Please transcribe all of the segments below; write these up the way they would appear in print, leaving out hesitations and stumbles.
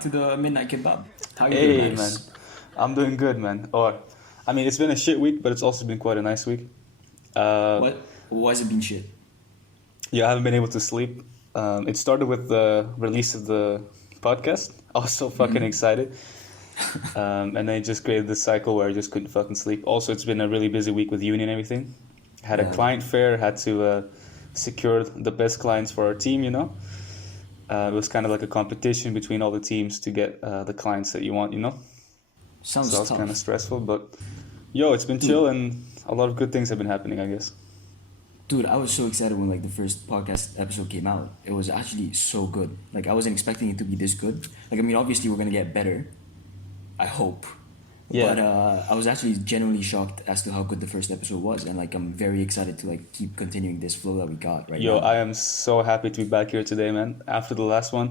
back to the Midnight Kebab. How you Hey, doing, man. guys? I'm doing good, man. I mean, it's been a shit week, but it's also been quite a nice week. Uh, What? Why has it been shit? yeah, I haven't been able to sleep. It started with the release of the podcast. I was so fucking excited. And then it just created this cycle where I just couldn't fucking sleep. Also, it's been a really busy week with uni and everything. Had a Yeah. client fair, had to secure the best clients for our team, you know? It was kind of like a competition between all the teams to get the clients that you want, you know? So that Sounds was kind of tough. stressful, but yo, it's been chill Dude, and a lot of good things have been happening, I guess. dude, I was so excited when like the first podcast episode came out. It was actually so good. Like I wasn't expecting it to be this good. Like I mean, obviously we're gonna get better. I hope. Yeah, But I was actually genuinely shocked as to how good the first episode was, and like I'm very excited to like keep continuing this flow that we got right yo, now. I am so happy to be back here today, man, after the last one.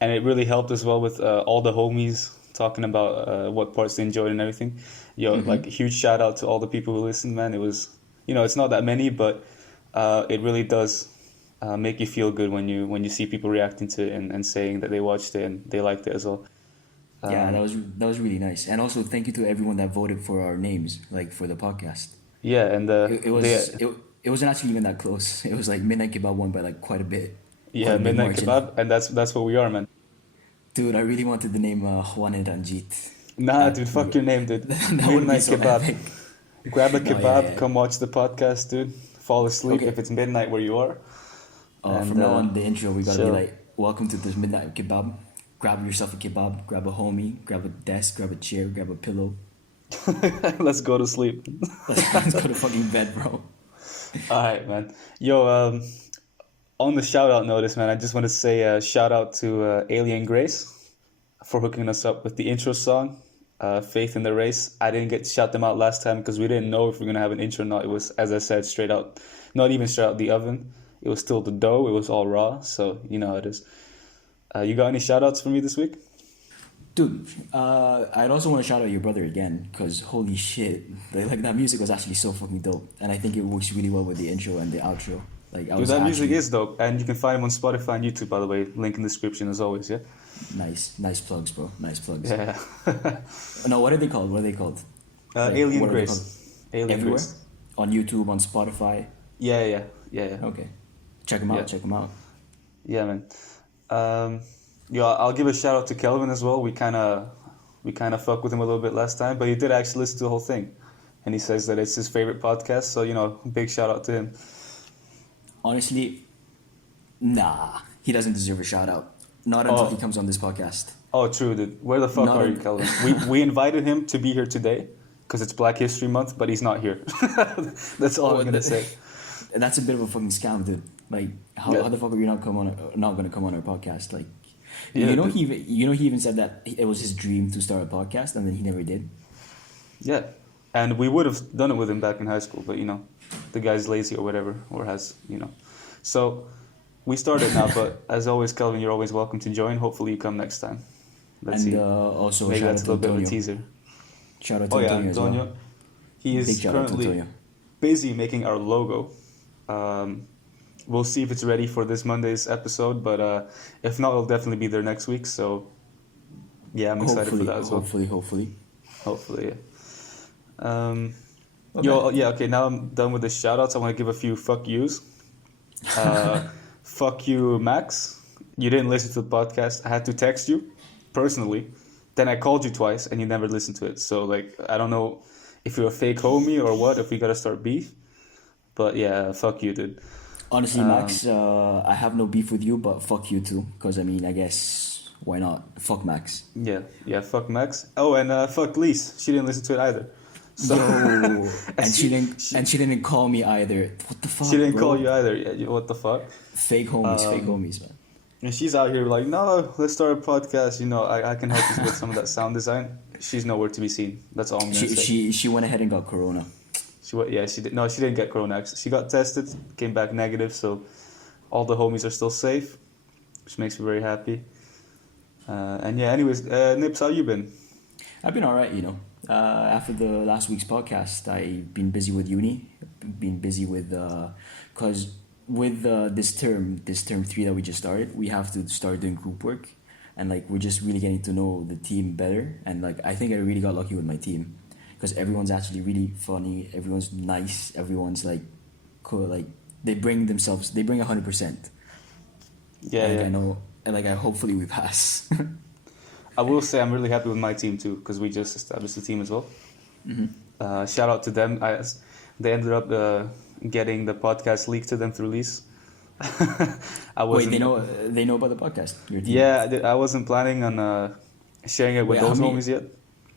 And it really helped as well with all the homies talking about what parts they enjoyed and everything. Yo, like a huge shout out to all the people who listened, man. It was, it's not that many, but it really does make you feel good when you see people reacting to it and saying that they watched it and they liked it as well. Yeah, Um, that was really nice, and also thank you to everyone that voted for our names, like for the podcast. yeah, and It was it wasn't actually even that close. It was like Midnight Kebab won by like quite yeah, a big Midnight margin. Kebab, and that's what we are, man. Dude, I really wanted the name Juan and Ranjit. Nah, dude, fuck your name, dude. That would be Midnight so Kebab. epic. Grab a No, yeah, kebab, yeah. come watch the podcast, dude. Fall asleep Okay. if it's midnight where you are, and From now on, the intro we gotta be chill. like, "Welcome to this Midnight Kebab. Grab yourself a kebab. Grab a homie. Grab a desk. Grab a chair. Grab a pillow. Let's go to sleep. Let's go to fucking bed, bro." All right, man. Yo, on the shout out notice, man, I just want to say shout out to Alien Grace for hooking us up with the intro song, Faith in the Race. I didn't get to shout them out last time because we didn't know if we are going to have an intro or not. It was, as I said, straight out, not even straight out the oven. It was still the dough. It was all raw. So, you know how it is. You got any shout outs for me this week? Dude, I'd also want to shout out your brother again, because holy shit, like that music was actually so fucking dope, and I think it works really well with the intro and the outro. Like I Dude, was that music actually is dope. And you can find him on Spotify and YouTube, by the way. Link in the description as always, yeah? nice plugs, bro, nice plugs. Yeah. No, what are they called? What are they called? Like, Alien what are they called? Grace. Alien Everywhere, Grace. on YouTube, on Spotify. Yeah. Okay, check them out. Yeah. Check them out. Yeah, man. Yeah, I'll give a shout out to Kelvin as well. We kind of fucked with him a little bit last time, but he did actually listen to the whole thing, and he says that it's his favorite podcast. So big shout out to him. Honestly, nah, he doesn't deserve a shout out. Not until he Oh, comes on this podcast. oh, true, dude. Where the fuck Not are you, un- Kelvin? We invited him to be here today because it's Black History Month, but he's not here. That's all I'm gonna say. That's a bit of a fucking scam, dude. Like, Yeah, how the fuck are you not gonna come on our podcast? Like, yeah, dude. he even said that it was his dream to start a podcast, and then he never did. Yeah, and we would have done it with him back in high school, but the guy's lazy or whatever, or has. So we started now, but as always, Kelvin, you're always welcome to join. Hopefully, you come next time. Let's And see. also Maybe shout that's out a to little bit of a Antonio. teaser. Shout out to Oh yeah, Antonio as well. Antonio. He Big is shout out to currently Antonio. busy making our logo. We'll see if it's ready for this Monday's episode, but if not, it'll definitely be there next week. So yeah, I'm excited for that as well. Hopefully. Hopefully, yeah. Um, Okay. yeah, okay. Now I'm done with the shout outs. I want to give a few fuck yous. Fuck you, Max. You didn't listen to the podcast. I had to text you personally. Then I called you twice and you never listened to it. So, like, I don't know if you're a fake homie or what, if we gotta start beef. But yeah, fuck you, dude. Honestly, Um, Max, I have no beef with you, but fuck you too. Because I mean, I guess why not? Fuck Max. yeah, fuck Max. Oh, and fuck Lise. She didn't listen to it either. So, Yo, and and she didn't call me either. What the fuck, she didn't call bro? you either. Yeah, what the fuck? Fake homies, man. And she's out here like, no, let's start a podcast. I can help you with some of that sound design. She's nowhere to be seen. That's all I'm gonna say. She went ahead and got corona. She did. No, she didn't get corona. She got tested, came back negative. So all the homies are still safe, which makes me very happy. And yeah, anyways, Nips, how you been? I've been alright, After the last week's podcast, I've been busy with uni. Been busy with cause with this term 3 that we just started, we have to start doing group work. and like we're just really getting to know the team better. And like I think I really got lucky with my team, because everyone's actually really funny. Everyone's nice. Everyone's like cool. Like they bring 100%. Yeah, Like yeah. I know, and like I hopefully we pass. I will say I'm really happy with my team too, because we just established a team as well. Shout out to them. They ended up getting the podcast leaked to them through Lise. I Wait, wasn't. they know about the podcast. Your team. Yeah, I wasn't planning on sharing it with Wait, those homies yet.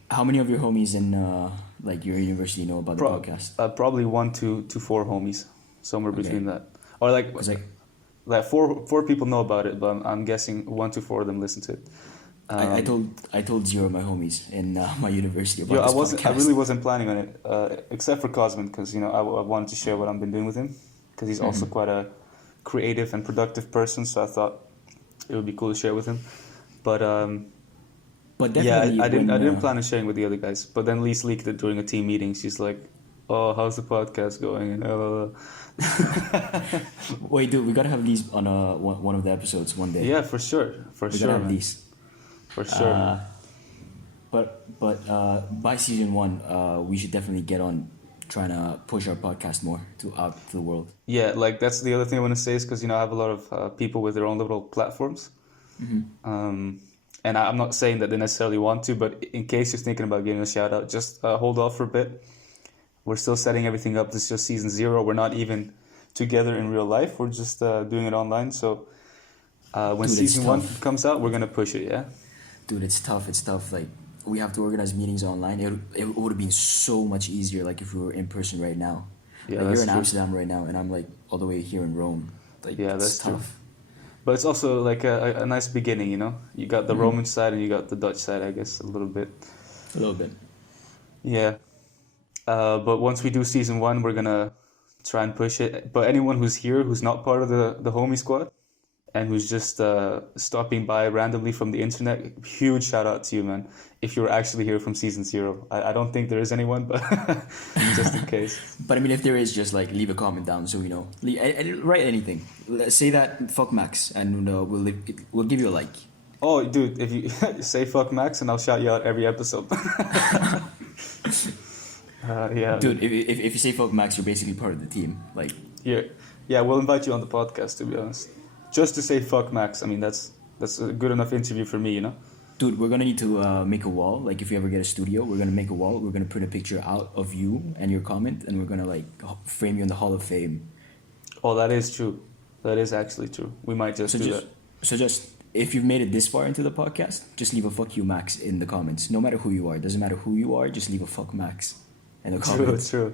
How many of your homies in like your university know about the podcast? Probably 1 to 4 homies, somewhere Okay. between that, or like Because like like four people know about it, but I'm guessing 1 to 4 of them listen to it. I told 0 of my homies in my university about Yo, this I podcast. really wasn't planning on it, except for Cosmin, because I wanted to share what I've been doing with him, because he's also quite a creative and productive person. So I thought it would be cool to share with him. But But yeah, definitely I didn't when, plan on sharing with the other guys. But then Lise leaked it during a team meeting. She's like, "Oh, how's the podcast going?" And Wait, dude, we gotta have these on one of the episodes one day. yeah, for sure, we gotta have man. these. For sure. Man. But by season 1, we should definitely get on trying to push our podcast more out to the world. Yeah, like that's the other thing I want to say is because I have a lot of people with their own little platforms, and I'm not saying that they necessarily want to, but in case you're thinking about giving a shout out, just hold off for a bit. We're still setting everything up. This is just season 0. We're not even together in real life. We're just doing it online. So when Dude, season 1 tough. comes out, we're gonna push it. Yeah. Dude, it's tough. It's tough. Like we have to organize meetings online. It would have been so much easier like if we were in person right now. Yeah, like that's you're in true. Amsterdam right now, and I'm like all the way here in Rome. Like Yeah, it's that's true. tough. But it's also like a nice beginning. You got the Roman side and you got the Dutch side, I guess, a little bit. A little bit. Yeah. But once we do season 1, we're gonna try and push it. But anyone who's here who's not part of the homie squad and who's just stopping by randomly from the internet, huge shout out to you, man. If you're actually here from season 0, I don't think there is anyone, but just in case. But I mean, if there is, just like leave a comment down so we know. Write anything. Say that fuck Max, and we'll give you a like. Oh, dude, if you say fuck Max, and I'll shout you out every episode. Yeah, Dude, if you say fuck Max, you're basically part of the team. Like, yeah, we'll invite you on the podcast. To be honest, just to say fuck Max. I mean, that's a good enough interview for me. dude, we're gonna need to make a wall. Like, if you ever get a studio, we're gonna make a wall. We're gonna print a picture out of you and your comment, and we're gonna like frame you in the Hall of Fame. Oh, that is true. That is actually true. We might just do that. So just if you've made it this far into the podcast, just leave a fuck you Max in the comments. No matter who you are, doesn't matter who you are. Just leave a fuck Max in the comments. True.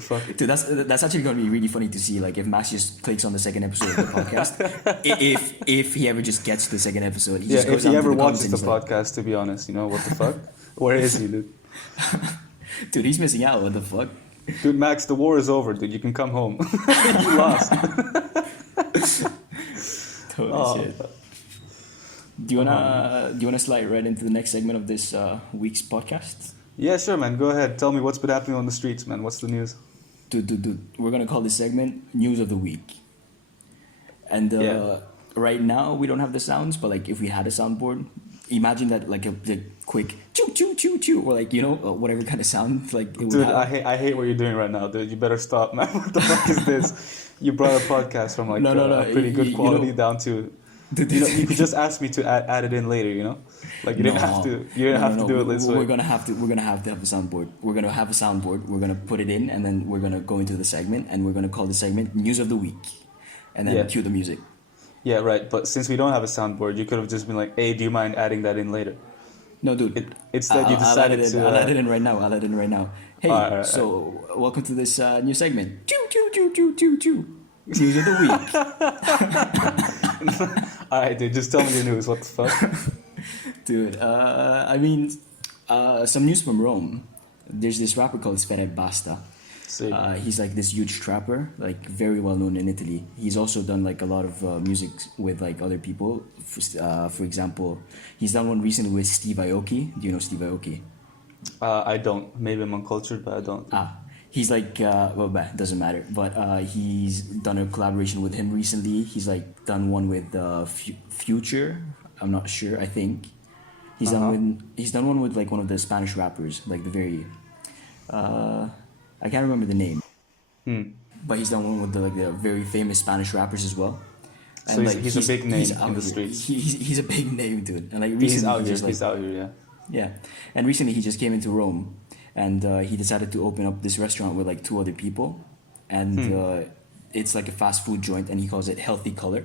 Fuck it. Dude, that's actually gonna be really funny to see. Like if Max just clicks on the second episode of the podcast, if he ever just gets to the second episode, he just goes if down he to ever the comments watches and the he's like, podcast, to be honest, what the fuck? Where is he, dude? dude, he's missing out. What the fuck? Dude, Max, the war is over, dude. You can come home. You lost. Holy shit. Do you wanna slide right into the next segment of this week's podcast? Yeah, sure, man. Go ahead. Tell me what's been happening on the streets, man. What's the news? Dude, we're gonna call this segment News of the Week. And right now we don't have the sounds, but like if we had a soundboard, imagine that like a quick choo choo choo choo, or like whatever kind of sound like it would Dude, have. I hate what you're doing right now, dude. You better stop, man. What the fuck is this? You brought a podcast from like a pretty good quality down to. You could just ask me to add it in later, Like you didn't have to. You didn't have to do it this way. We're gonna have to have a soundboard. We're gonna have a soundboard. We're gonna put it in, and then we're gonna go into the segment, and we're gonna call the segment News of the Week, and then cue the music. Yeah, right. But since we don't have a soundboard, you could have just been like, "Hey, do you mind adding that in later?" No, dude. Instead, you decided to. I'll add it in right now. Hey, all right. Welcome to this new segment. Choo choo choo choo choo choo. News of the Week. All right, dude. Just tell me the news. What the fuck? Dude, some news from Rome. There's this rapper called Sfera Ebbasta. He's like this huge trapper, like very well known in Italy. He's also done like a lot of music with like other people. For example, he's done one recently with Steve Aoki. Do you know Steve Aoki? I don't. Maybe I'm uncultured, but I don't. He's like, doesn't matter. But he's done a collaboration with him recently. He's like done one with Future. I'm not sure. I think he's done one with like one of the Spanish rappers, like the very I can't remember the name, but he's done one with the very famous Spanish rappers as well. And So he's a big name in the streets. He's a big name, dude. And like He's recently, out here. just, like, He's out here. Yeah. yeah, and recently he just came into Rome, and he decided to open up this restaurant with like 2 other people, and it's like a fast food joint, and he calls it Healthy Color.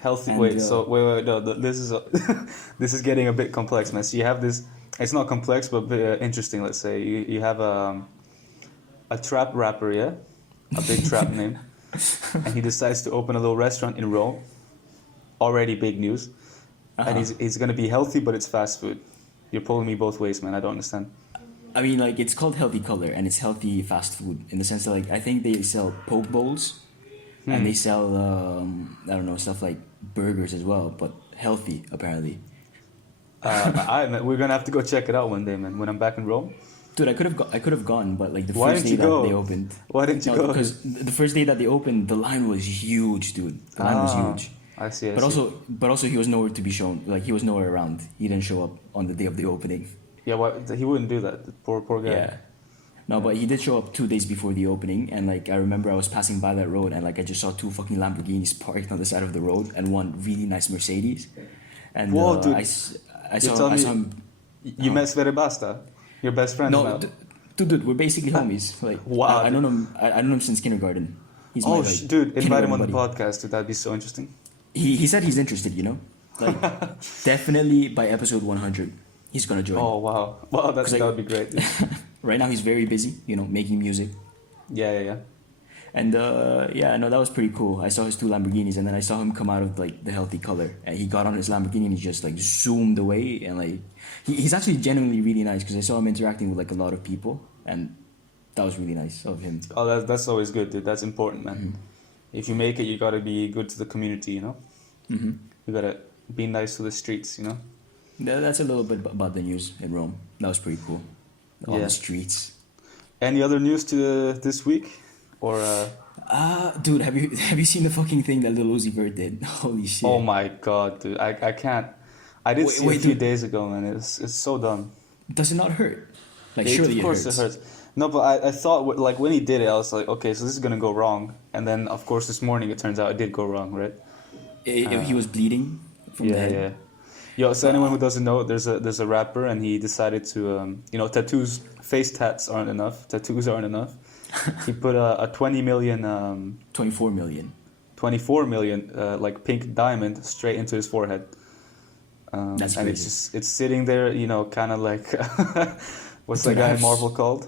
Healthy. And, wait. So wait. No. This is this is getting a bit complex, man. So you have this. It's not complex, but interesting. Let's say you have a trap rapper, yeah, a big trap name, and he decides to open a little restaurant in Rome. Already big news, and he's gonna be healthy, but it's fast food. You're pulling me both ways, man. I don't understand. I mean, like, it's called Healthy Color, and it's healthy fast food in the sense that, like, I think they sell poke bowls, and they sell I don't know, stuff like burgers as well, but healthy apparently. Man, we're gonna have to go check it out one day, man. When I'm back in Rome. Dude, I could have gone, but like the Why first didn't day you that go? they opened. Why didn't you go? Because the first day that they opened, the line was huge, dude. The line was huge. I see. But also he was nowhere to be shown. Like, he was nowhere around. He didn't show up on the day of the opening. Yeah, why, he wouldn't do that. Poor guy. Yeah. No, but he did show up 2 days before the opening, and like I remember I was passing by that road, and like I just saw 2 fucking Lamborghinis parked on the side of the road, and one really nice Mercedes. And Whoa, dude. I saw him. You met Sfera Ebbasta, your best friend now. No, dude, we're basically homies. Like, Wow, I know him. I know him since kindergarten. He's Oh, my, like, dude, invite him on the kindergarten buddy. podcast. Dude, that'd be so interesting. He said he's interested. You know, like definitely by episode 100, he's gonna join. Oh wow, that would be great. Dude. Right now he's very busy. You know, making music. Yeah. And yeah, no, that was pretty cool. I saw his 2 Lamborghinis, and then I saw him come out of like the Healthy Color, and he got on his Lamborghini and he just like zoomed away, and like he's actually genuinely really nice, because I saw him interacting with like a lot of people, and that was really nice of him. Oh, that's always good, dude. That's important, man. If you make it, you gotta be good to the community, you know. You gotta be nice to the streets, you know. That's a little bit about the news in Rome. That was pretty cool. On the streets. Any other news to this week? Or dude, have you seen the fucking thing that Lil Uzi Vert did? Holy shit! Oh my god, dude, I can't. I did see it a few days ago, man. It's so dumb. Does it not hurt? Like, surely of course it hurts. No, but I thought, like, when he did it, I was like, okay, so this is gonna go wrong. And then, of course, this morning it turns out it did go wrong, right? He was bleeding from the head. Yeah. Yo, so anyone who doesn't know, there's a rapper, and he decided to, tattoos, face tats aren't enough. Tattoos aren't enough. He put a 20 million, 24 million. 24 million, like pink diamond straight into his forehead. That's and crazy. it's sitting there, you know, kind of like, what's that guy in Marvel called?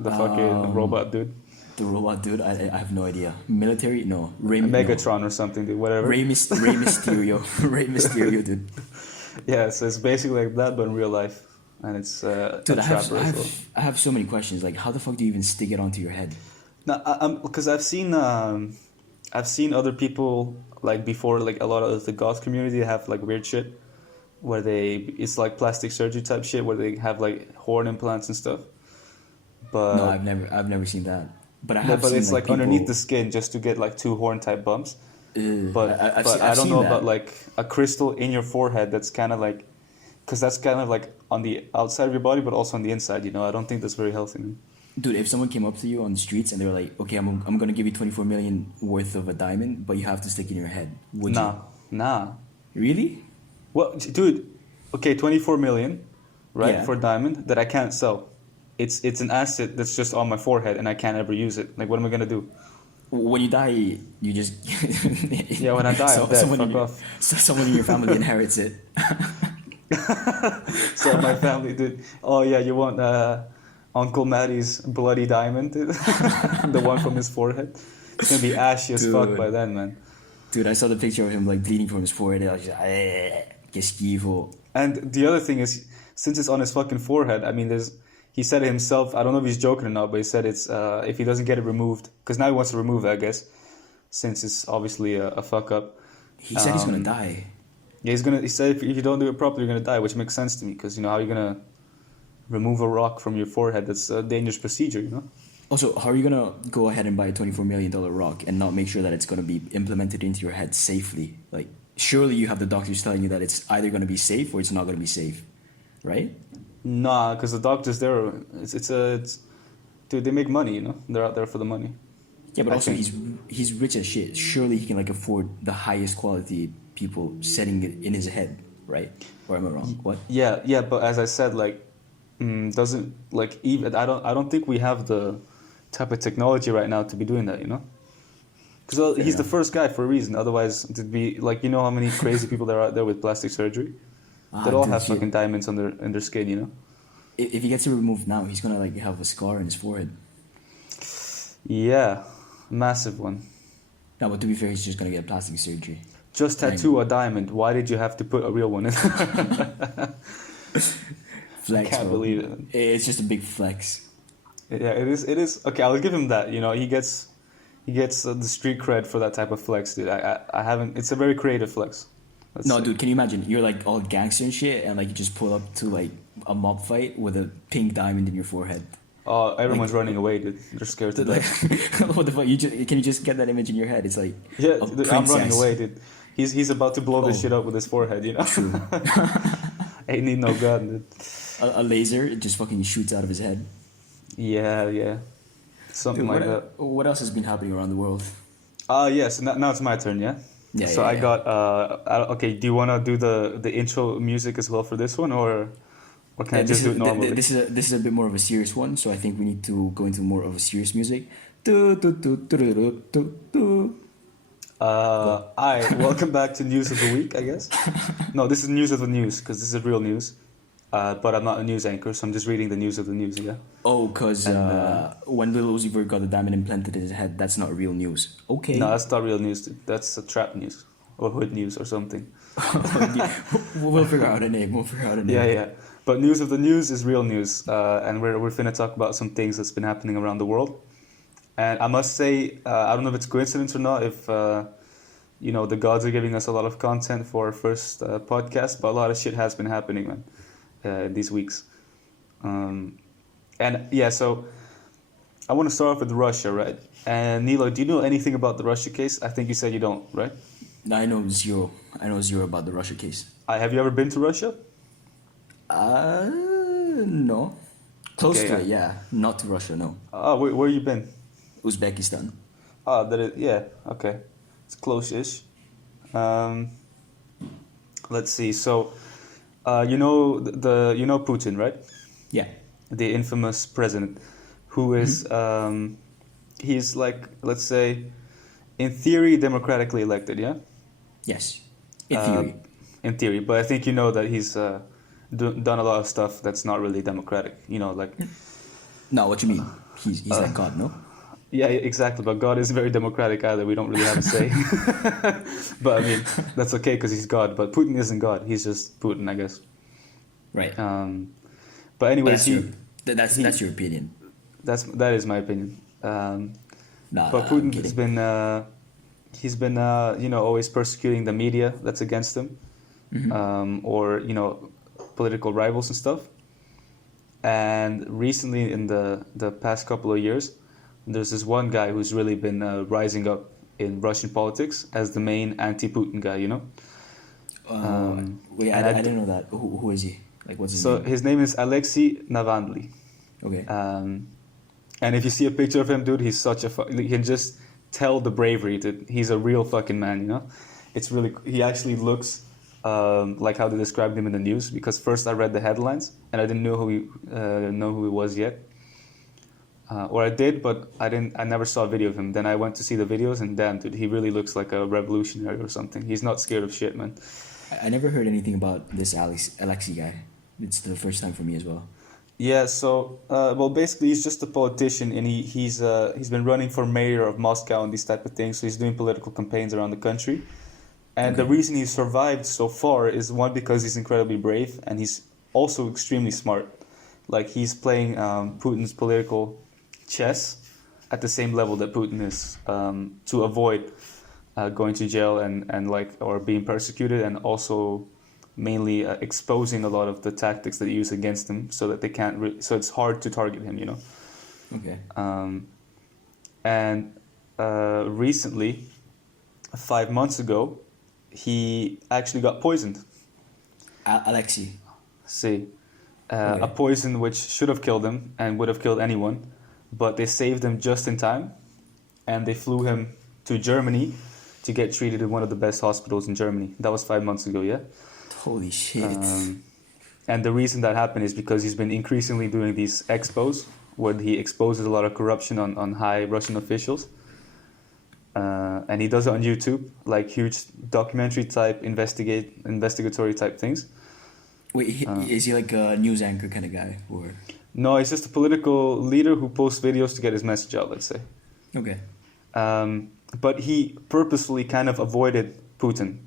The fucking robot dude. The robot dude? I have no idea. Military? No. Megatron or something, dude. Whatever. Rey Mysterio. Rey Mysterio, dude. Yeah, so it's basically like that, but in real life. And it's dude, I have so many questions. Like, how the fuck do you even stick it onto your head? No, because I've seen other people, like, before, like a lot of the goth community have like weird shit where it's like plastic surgery type shit where they have like horn implants and stuff. But no, I've never seen that. But I have. But seen, it's like people... underneath the skin just to get like 2 horn type bumps. But I don't know about like a crystal in your forehead. That's kind of like, because that's kind of like on the outside of your body, but also on the inside. You know, I don't think that's very healthy, man. Dude, if someone came up to you on the streets and they were like, "Okay, I'm gonna give you 24 million worth of a diamond, but you have to stick it in your head," would you? Nah. Really? Well, dude, okay, 24 million, right, for a diamond that I can't sell. It's an asset that's just on my forehead and I can't ever use it. Like, what am I gonna do? When you die, you just yeah. When I die, I'm dead. Fuck off. So someone in your family inherits it. So my family did. Oh yeah, you want Uncle Matty's bloody diamond, the one from his forehead. It's gonna be ashy as fuck by then, man. Dude, I saw the picture of him like bleeding from his forehead. I was just que schifo. And the other thing is, since it's on his fucking forehead, I mean, he said it himself. I don't know if he's joking or not, but he said it's if he doesn't get it removed, because now he wants to remove it, I guess, since it's obviously a fuck up. He said he's gonna die. Yeah, he said if you don't do it properly, you're gonna die, which makes sense to me, because you know how you're gonna remove a rock from your forehead. That's a dangerous procedure, you know. Also, how are you gonna go ahead and buy a $24 million rock and not make sure that it's gonna be implemented into your head safely? Like, surely you have the doctors telling you that it's either going to be safe or it's not going to be safe, right? Nah, because the doctors there, dude, they make money, you know. They're out there for the money. Yeah, but I also think. he's rich as shit. Surely he can like afford the highest quality people setting it in his head, right? Or am I wrong? What? Yeah, yeah, but as I said, like, doesn't like even I don't think we have the type of technology right now to be doing that, you know. Because Fair he's the enough. first guy for a reason. Otherwise, it'd be like you know how many crazy people there are out there with plastic surgery. They Ah, all dude, have shit. fucking diamonds on their skin, you know. If he gets it removed now, he's gonna like have a scar on his forehead. Yeah, massive one. No, but to be fair, he's just gonna get plastic surgery. Just And tattoo a diamond. Why did you have to put a real one in? I flex, can't bro. believe it. It's just a big flex. Yeah, it is. It is okay. I'll give him that. You know, he gets the street cred for that type of flex, dude. I haven't. It's a very creative flex. Let's No, say. dude, can you imagine? You're like all gangster and shit, and like you just pull up to like a mob fight with a pink diamond in your forehead. Oh, everyone's Like, running away, dude. They're scared to dude, like, death. what the fuck? Can you just get that image in your head? It's like Yeah, a dude, I'm running princess. away, dude. He's about to blow this Oh, shit up with his forehead, you know. true. Ain't need no gun, dude. A laser, it just fucking shoots out of his head. Yeah, yeah, something Dude, like that. what else has been happening around the world? Yes. Now it's my turn, yeah. Yeah, So yeah, I yeah. got okay. Do you wanna do the intro music as well for this one, or can I just do it normally? This is a bit more of a serious one, so I think we need to go into more of a serious music. Do, do, do, do, do, do, do, do. Go. Hi, welcome back to News of the Week, I guess. No, this is News of the News, because this is real news. But I'm not a news anchor, so I'm just reading the news of the news, yeah? Oh, because And when Lil Uzi Vert got the diamond implanted in his head, that's not real news. Okay. no, that's not real news, dude. That's a trap news, or hood news, or something. We'll figure out a name. We'll figure out a Yeah, name. yeah. But News of the News is real news, and we're finna talk about some things that's been happening around the world. And I must say, I don't know if it's coincidence or not, if you know the gods are giving us a lot of content for our first podcast, but a lot of shit has been happening, man, these weeks. And yeah, so I want to start off with Russia, right? And Nilo, do you know anything about the Russia case? I think you said you don't, right? I know zero. I know zero about the Russia case. Have you ever been to Russia? No. Close Okay, to yeah. it, yeah. Not to Russia, no. Oh, where you been? Uzbekistan. Oh, yeah, okay. It's close-ish. Um, let's see. So, you know you know Putin, right? Yeah. The infamous president, who is he's like, let's say, in theory democratically elected, yeah. Yes. In Uh, theory. in theory, but I think you know that he's done a lot of stuff that's not really democratic. You know, like No, what you mean? He's like God, no? yeah, exactly. But God isn't very democratic either. We don't really have a say. But I mean, that's okay because he's God. But Putin isn't God. He's just Putin, I guess. Right. But But anyways, that's your opinion. that is my opinion. Nah, But I'm Putin has kidding. been he's been you know always persecuting the media that's against him, or you know political rivals and stuff. And recently, in the past couple of years, there's this one guy who's really been rising up in Russian politics as the main anti-Putin guy. You know. Wait, and I didn't know that. Who is he? Like, what's his So name? his name is Alexei Navalny. Okay. And if you see a picture of him, dude, he's such a you can just tell the bravery. Dude. He's a real fucking man, you know. It's really he actually looks like how they described him in the news. Because first I read the headlines and I didn't know who he was yet, or I did, but I never saw a video of him. Then I went to see the videos, and damn, dude, he really looks like a revolutionary or something. He's not scared of shit, man. I never heard anything about this Alexei guy. It's the first time for me as well. Yeah, so well, basically, he's just a politician, and he's been running for mayor of Moscow and these type of things. So he's doing political campaigns around the country, and the Okay. reason he's survived so far is one because he's incredibly brave, and he's also extremely smart. Like he's playing Putin's political chess at the same level that Putin is, to avoid going to jail and like or being persecuted, and also mainly exposing a lot of the tactics that they use against him, so that they can't. So it's hard to target him, you know. Okay. And recently, 5 months ago, he actually got poisoned. Alexei. See, Okay. a poison which should have killed him and would have killed anyone, but they saved him just in time, and they flew him to Germany to get treated in one of the best hospitals in Germany. That was 5 months ago, yeah? Holy shit. And the reason that happened is because he's been increasingly doing these expos, where he exposes a lot of corruption on high Russian officials. And he does it on YouTube, like huge documentary type, investigatory type things. Wait, is he like a news anchor kind of guy, or? No, he's just a political leader who posts videos to get his message out, let's say. Okay. But he purposefully kind of avoided Putin.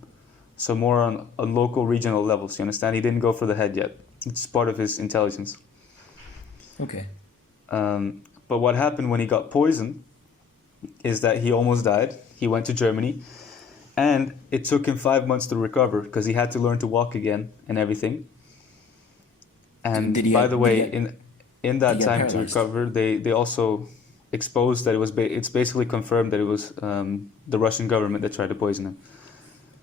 So more on local, regional levels, you understand? He didn't go for the head yet. It's part of his intelligence. Okay. But what happened when he got poisoned is that he almost died. He went to Germany. And it took him 5 months to recover because he had to learn to walk again and everything. And by the way, in that time to recover, they also exposed that it's basically confirmed that it was the Russian government that tried to poison him.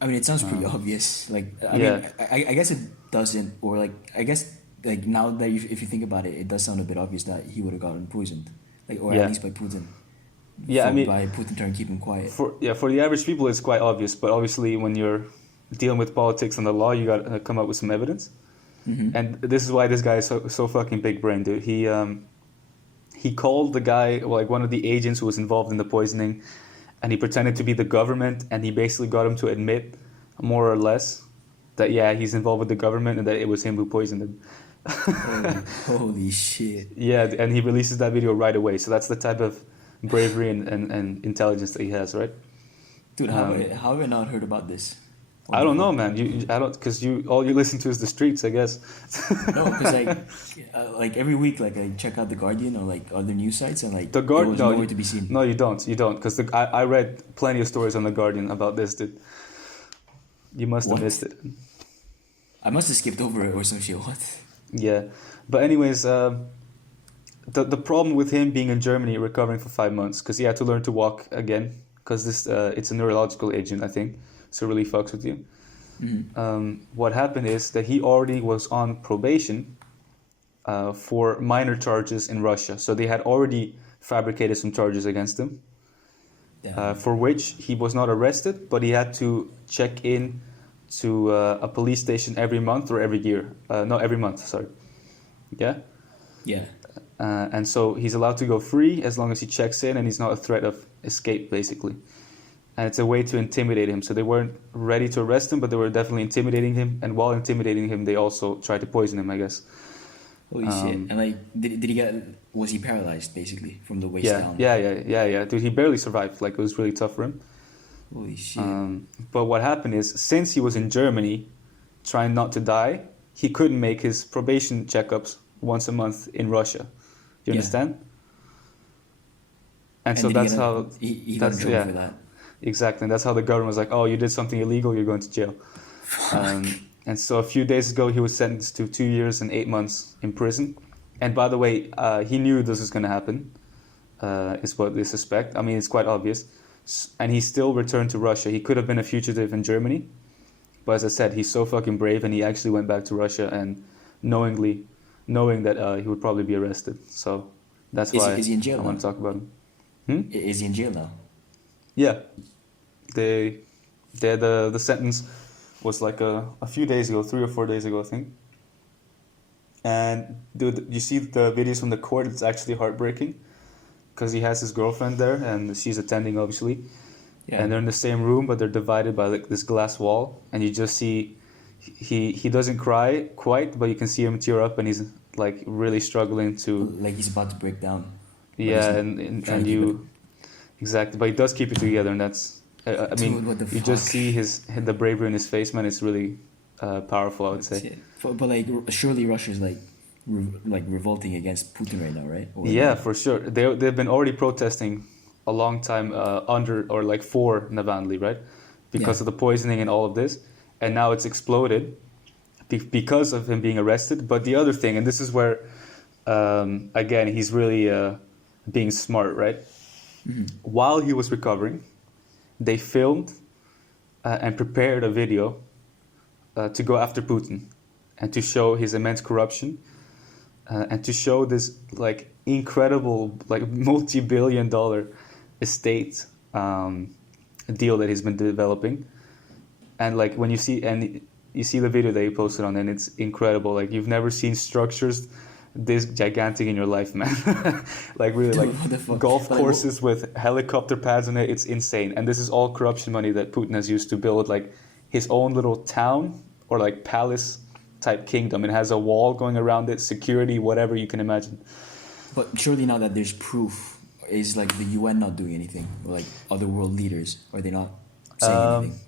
I mean, it sounds pretty obvious. Like, I mean, I guess it doesn't, or like, I guess like now that if you think about it, it does sound a bit obvious that he would have gotten poisoned, like, or at least by Putin. Yeah, I mean, by Putin trying to keep him quiet. For the average people, it's quite obvious. But obviously, when you're dealing with politics and the law, you got to come up with some evidence. Mm-hmm. And this is why this guy is so fucking big brain, dude. He called the guy, like one of the agents who was involved in the poisoning, and he pretended to be the government, and he basically got him to admit, more or less, that he's involved with the government and that it was him who poisoned him. Holy shit. Yeah, and he releases that video right away. So that's the type of bravery and intelligence that he has, right? Dude, how have I not heard about this? I don't know, man. I don't, because all you listen to is the streets, I guess. No, because like every week, like I check out the Guardian or like other news sites, and like the Guardian, there was nowhere to be seen. No, you don't, because I read plenty of stories on the Guardian about this, dude. You must have missed it. I must have skipped over it or some shit. What? Yeah, but anyways, the problem with him being in Germany recovering for 5 months, because he had to learn to walk again, because this it's a neurological agent, I think, so it really fucks with you. Mm-hmm. What happened is that he already was on probation for minor charges in Russia, so they had already fabricated some charges against him, for which he was not arrested, but he had to check in to a police station every month or every year. No, every month, sorry. Yeah? Yeah. And so he's allowed to go free as long as he checks in and he's not a threat of escape, basically. And it's a way to intimidate him. So they weren't ready to arrest him, but they were definitely intimidating him. And while intimidating him, they also tried to poison him, I guess. Holy shit. And like, was he paralyzed, basically, from the waist down? Yeah. Dude, he barely survived. Like, it was really tough for him. Holy shit. But what happened is, since he was in Germany, trying not to die, he couldn't make his probation checkups once a month in Russia. You understand? And so that's how... He got in trouble for that. Exactly. And that's how the government was like, oh, you did something illegal, you're going to jail. And so a few days ago, he was sentenced to 2 years and 8 months in prison. And by the way, he knew this was going to happen, is what they suspect. I mean, it's quite obvious. And he still returned to Russia. He could have been a fugitive in Germany. But as I said, he's so fucking brave, and he actually went back to Russia and knowing that he would probably be arrested. So that's why is he in jail I want to talk about him. Is he in jail now? Yeah. The sentence was like a few days ago, 3 or 4 days ago, I think. And dude, you see the videos from the court, it's actually heartbreaking. Because he has his girlfriend there, and she's attending, obviously. Yeah. And they're in the same room, but they're divided by like this glass wall. And you just see, he doesn't cry quite, but you can see him tear up, and he's like really struggling to... Like he's about to break down. Yeah, and you... Exactly, but he does keep it together, and that's... I mean, dude, you just see the bravery in his face, man. It's really powerful, I would say. But like, surely Russia's like revolting against Putin right now, right? Yeah, for sure. They've been already protesting a long time for Navalny, right? Because of the poisoning and all of this. And now it's exploded because of him being arrested. But the other thing, and this is where, again, he's really being smart, right? Mm-hmm. While he was recovering, they filmed and prepared a video to go after Putin and to show his immense corruption and to show this like incredible like multi-billion-dollar estate deal that he's been developing. And like when you see the video that he posted on, and it's incredible. Like you've never seen structures this gigantic in your life, man. Like really, like What the fuck? golf Like, courses with helicopter pads on it. It's insane. And this is all corruption money that Putin has used to build like his own little town or like palace type kingdom. It has a wall going around it, security, whatever you can imagine. But surely now that there's proof, is like the UN not doing anything, or like other world leaders, are they not saying anything?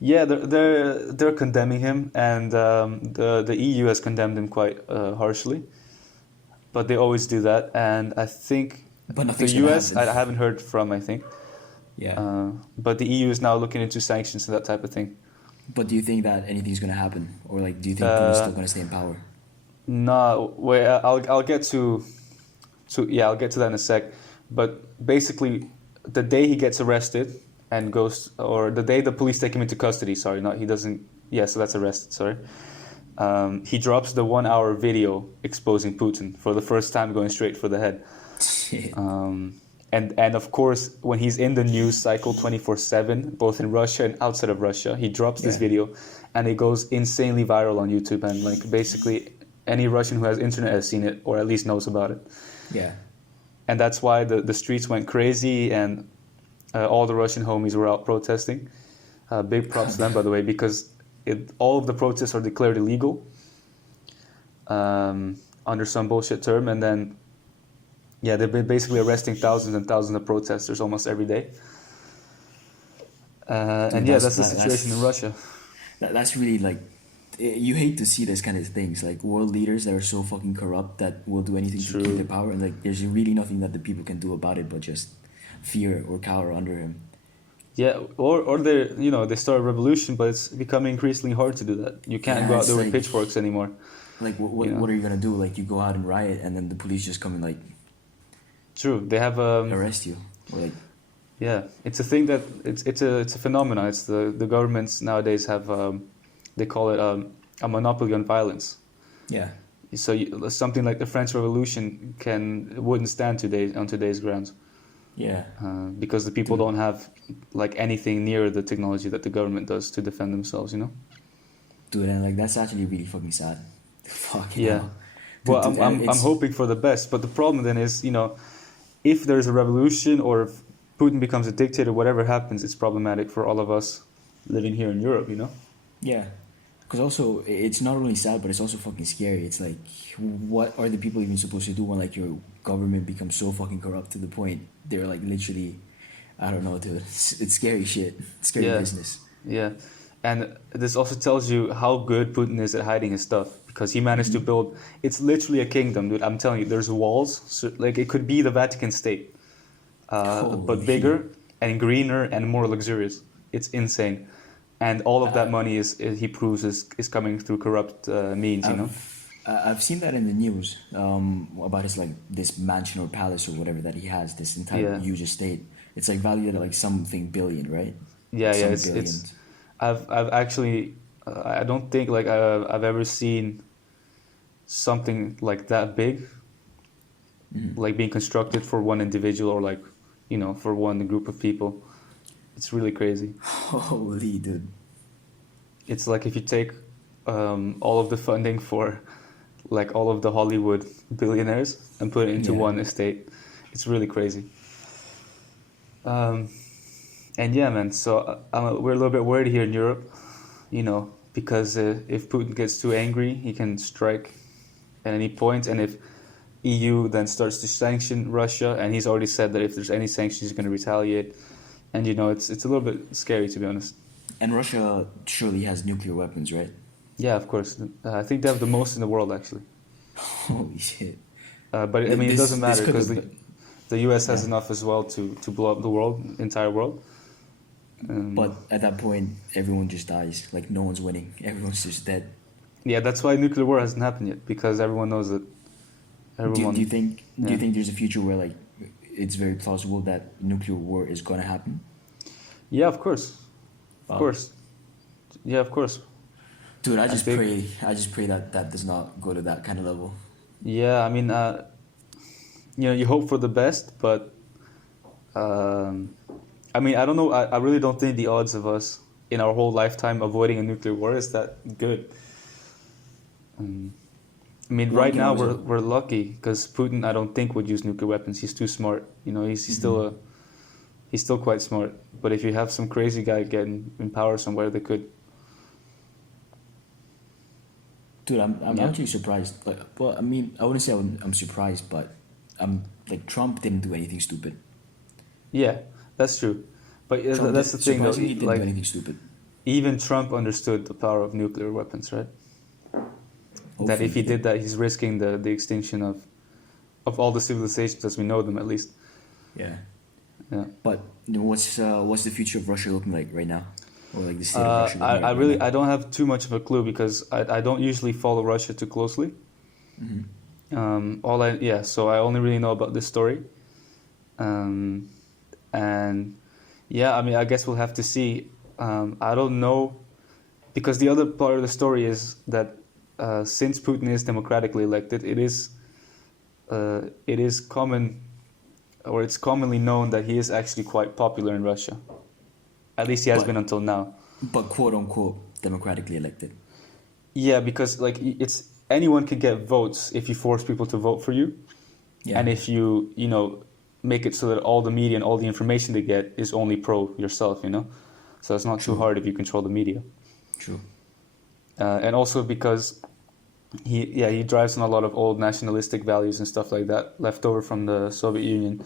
Yeah, they're condemning him, and the EU has condemned him quite harshly. But they always do that, and I think But the nothing's gonna US I happen. haven't heard from. I think, Yeah. but the EU is now looking into sanctions and that type of thing. But do you think that anything's gonna happen, or like do you think Putin's still gonna stay in power? No, wait, I'll get to I'll get to that in a sec. But basically, the day he gets arrested and goes, or the day the police take him into custody. Sorry, not he doesn't. Yeah, so that's arrested. Sorry. He drops the 1 hour video exposing Putin for the first time, going straight for the head. Shit. And of course, when he's in the news cycle 24/7, both in Russia and outside of Russia, he drops this Yeah. video, and it goes insanely viral on YouTube. And like basically, any Russian who has internet has seen it, or at least knows about it. Yeah. And that's why the streets went crazy, and all the Russian homies were out protesting. Big props to them, by the way, because all of the protests are declared illegal under some bullshit term, and then yeah, they've been basically arresting thousands and thousands of protesters almost every day. And yeah, that's the situation in Russia. That's really like, you hate to see this kind of things, like world leaders that are so fucking corrupt that will do anything to keep their power, and like there's really nothing that the people can do about it but just fear or cower under him. Yeah, or they start a revolution, but it's becoming increasingly hard to do that. You can't Yeah, go out it's there with like- pitchforks anymore. Like what are you gonna do? Like you go out and riot, and then the police just come and like True, they have arrest you, or like yeah, it's a thing that it's a phenomenon. It's the governments nowadays have they call it a monopoly on violence. yeah. So something like the French Revolution wouldn't stand on today's grounds Yeah. because the people don't have like anything near the technology that the government does to defend themselves. You know. Dude, and like that's actually really fucking sad. Fucking Yeah. hell. Well, Dude, I'm hoping for the best, but the problem then is, if there's a revolution or if Putin becomes a dictator, whatever happens, it's problematic for all of us living here in Europe. Yeah. Because also, it's not only sad, but it's also fucking scary. It's like, what are the people even supposed to do when like your government becomes so fucking corrupt to the point they're like literally, I don't know, dude. It's scary shit. It's scary Yeah. business. Yeah, and this also tells you how good Putin is at hiding his stuff, because he managed to build. It's literally a kingdom, dude. I'm telling you, there's walls. So, like it could be the Vatican State, Holy but bigger and greener and more luxurious. It's insane, and all of that money he proves is coming through corrupt means. I've seen that in the news about his like this mansion or palace or whatever that he has, this entire huge estate. It's like valued at like something billion, right? Yeah, Some it's billions. I've actually I don't think like I've ever seen something like that big, like being constructed for one individual or like for one group of people. It's really crazy. Holy dude. It's like if you take all of the funding for like all of the Hollywood billionaires and put it into one estate. It's really crazy. And yeah, man, so we're a little bit worried here in Europe, because if Putin gets too angry, he can strike at any point. And if EU then starts to sanction Russia, and he's already said that if there's any sanctions, he's going to retaliate. And, it's a little bit scary, to be honest. And Russia surely has nuclear weapons, right? Yeah, of course. I think they have the most in the world, actually. Holy shit. But, I mean, it doesn't matter because could've- the US has enough as well to blow up the entire world. But at that point, everyone just dies. Like, no one's winning. Everyone's just dead. Yeah, that's why nuclear war hasn't happened yet, because everyone knows that everyone... Do you think there's a future where, like, it's very plausible that nuclear war is going to happen? Yeah, of course. Of course. Yeah, of course. Dude, I just pray that that does not go to that kind of level. Yeah, I mean, you hope for the best, but I mean, I don't know. I really don't think the odds of us in our whole lifetime avoiding a nuclear war is that good. I mean, Well, right you can now always we're lucky because Putin, I don't think, would use nuclear weapons. He's too smart. He's still quite smart. But if you have some crazy guy getting in power somewhere, they could. Dude, I'm actually surprised. Like, well, I mean, I wouldn't say I'm surprised, but I'm like Trump didn't do anything stupid. Yeah, that's true. But Trump that's the thing, though. surprisingly didn't do anything stupid. Even Trump understood the power of nuclear weapons, right? Hopefully That if he he did that, he's risking the extinction of all the civilizations as we know them, at least. Yeah. Yeah. But what's the future of Russia looking like right now, or like the state of Russia looking like I right really now? I don't have too much of a clue because I don't usually follow Russia too closely. So I only really know about this story. And yeah, I mean, I guess we'll have to see. I don't know, because the other part of the story is that since Putin is democratically elected, it is common, or it's commonly known that he is actually quite popular in Russia. At least he has been until now. But quote unquote democratically elected. Yeah, because like it's anyone can get votes if you force people to vote for you, Yeah. and if you make it so that all the media and all the information they get is only pro yourself, so it's not too hard if you control the media. True. And also because he drives on a lot of old nationalistic values and stuff like that left over from the Soviet Union.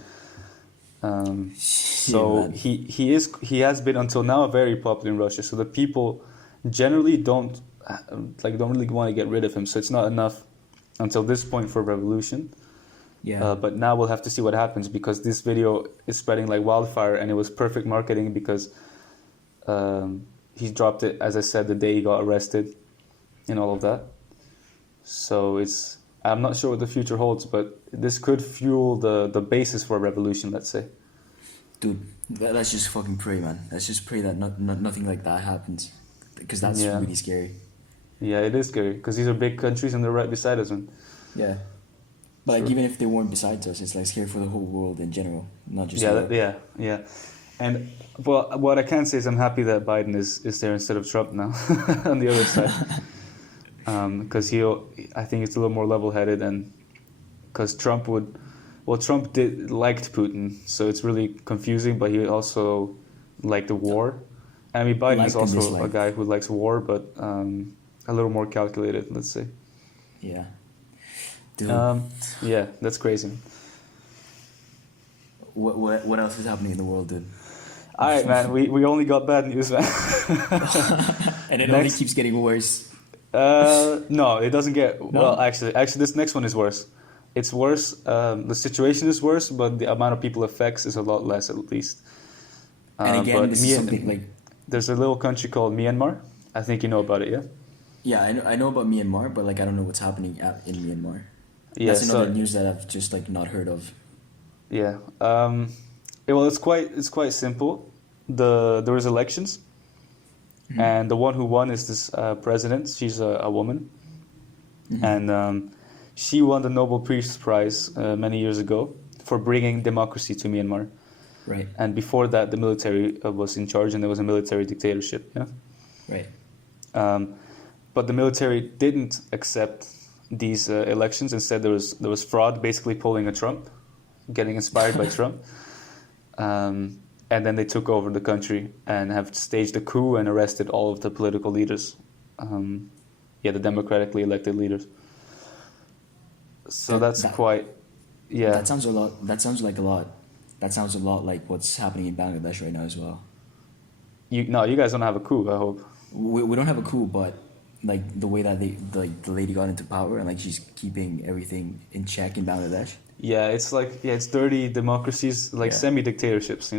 So he has been until now very popular in Russia. So the people generally don't really want to get rid of him. So it's not enough until this point for revolution. Yeah. But now we'll have to see what happens, because this video is spreading like wildfire, and it was perfect marketing because he dropped it, as I said, the day he got arrested and all of that. So I'm not sure what the future holds, but this could fuel the basis for a revolution, let's say. Dude, let's just fucking pray, man. Let's just pray that nothing like that happens, because that's really scary. Yeah, it is scary because these are big countries and they're right beside us, man. Yeah. But like, even if they weren't besides us, it's like scary for the whole world in general, not just Europe. Yeah. And well, what I can say is I'm happy that Biden is there instead of Trump now on the other side, because I think it's a little more level-headed, and because Trump liked Putin, so it's really confusing. But he also liked the war. I mean, Biden is also a guy who likes war, but a little more calculated, let's say. Yeah. Dude. Yeah, that's crazy. What else is happening in the world, dude? All right, man. We only got bad news, man. And it only keeps getting worse. No, it doesn't get... No? Well, actually, this next one is worse. It's worse. The situation is worse, but the amount of people it affects is a lot less, at least. And again, this is something like... There's a little country called Myanmar. I think you know about it, yeah? Yeah, I know about Myanmar, but like I don't know what's happening in Myanmar. Yeah, that's another news that I've just like not heard of. Yeah. Well, it's quite simple. There was elections, and the one who won is this president. She's a woman, and she won the Nobel Peace Prize many years ago for bringing democracy to Myanmar. Right. And before that, the military was in charge, and there was a military dictatorship. Yeah. Right. But the military didn't accept these elections. Instead, there was fraud, basically pulling a Trump, getting inspired by Trump. And then they took over the country and have staged a coup and arrested all of the political leaders. The democratically elected leaders. So that's quite... Yeah. That sounds a lot. That sounds like a lot. That sounds a lot like what's happening in Bangladesh right now as well. You guys don't have a coup, I hope. We don't have a coup, but like the way that the lady got into power and like she's keeping everything in check in Bangladesh. Yeah, it's dirty democracies, like semi-dictatorships,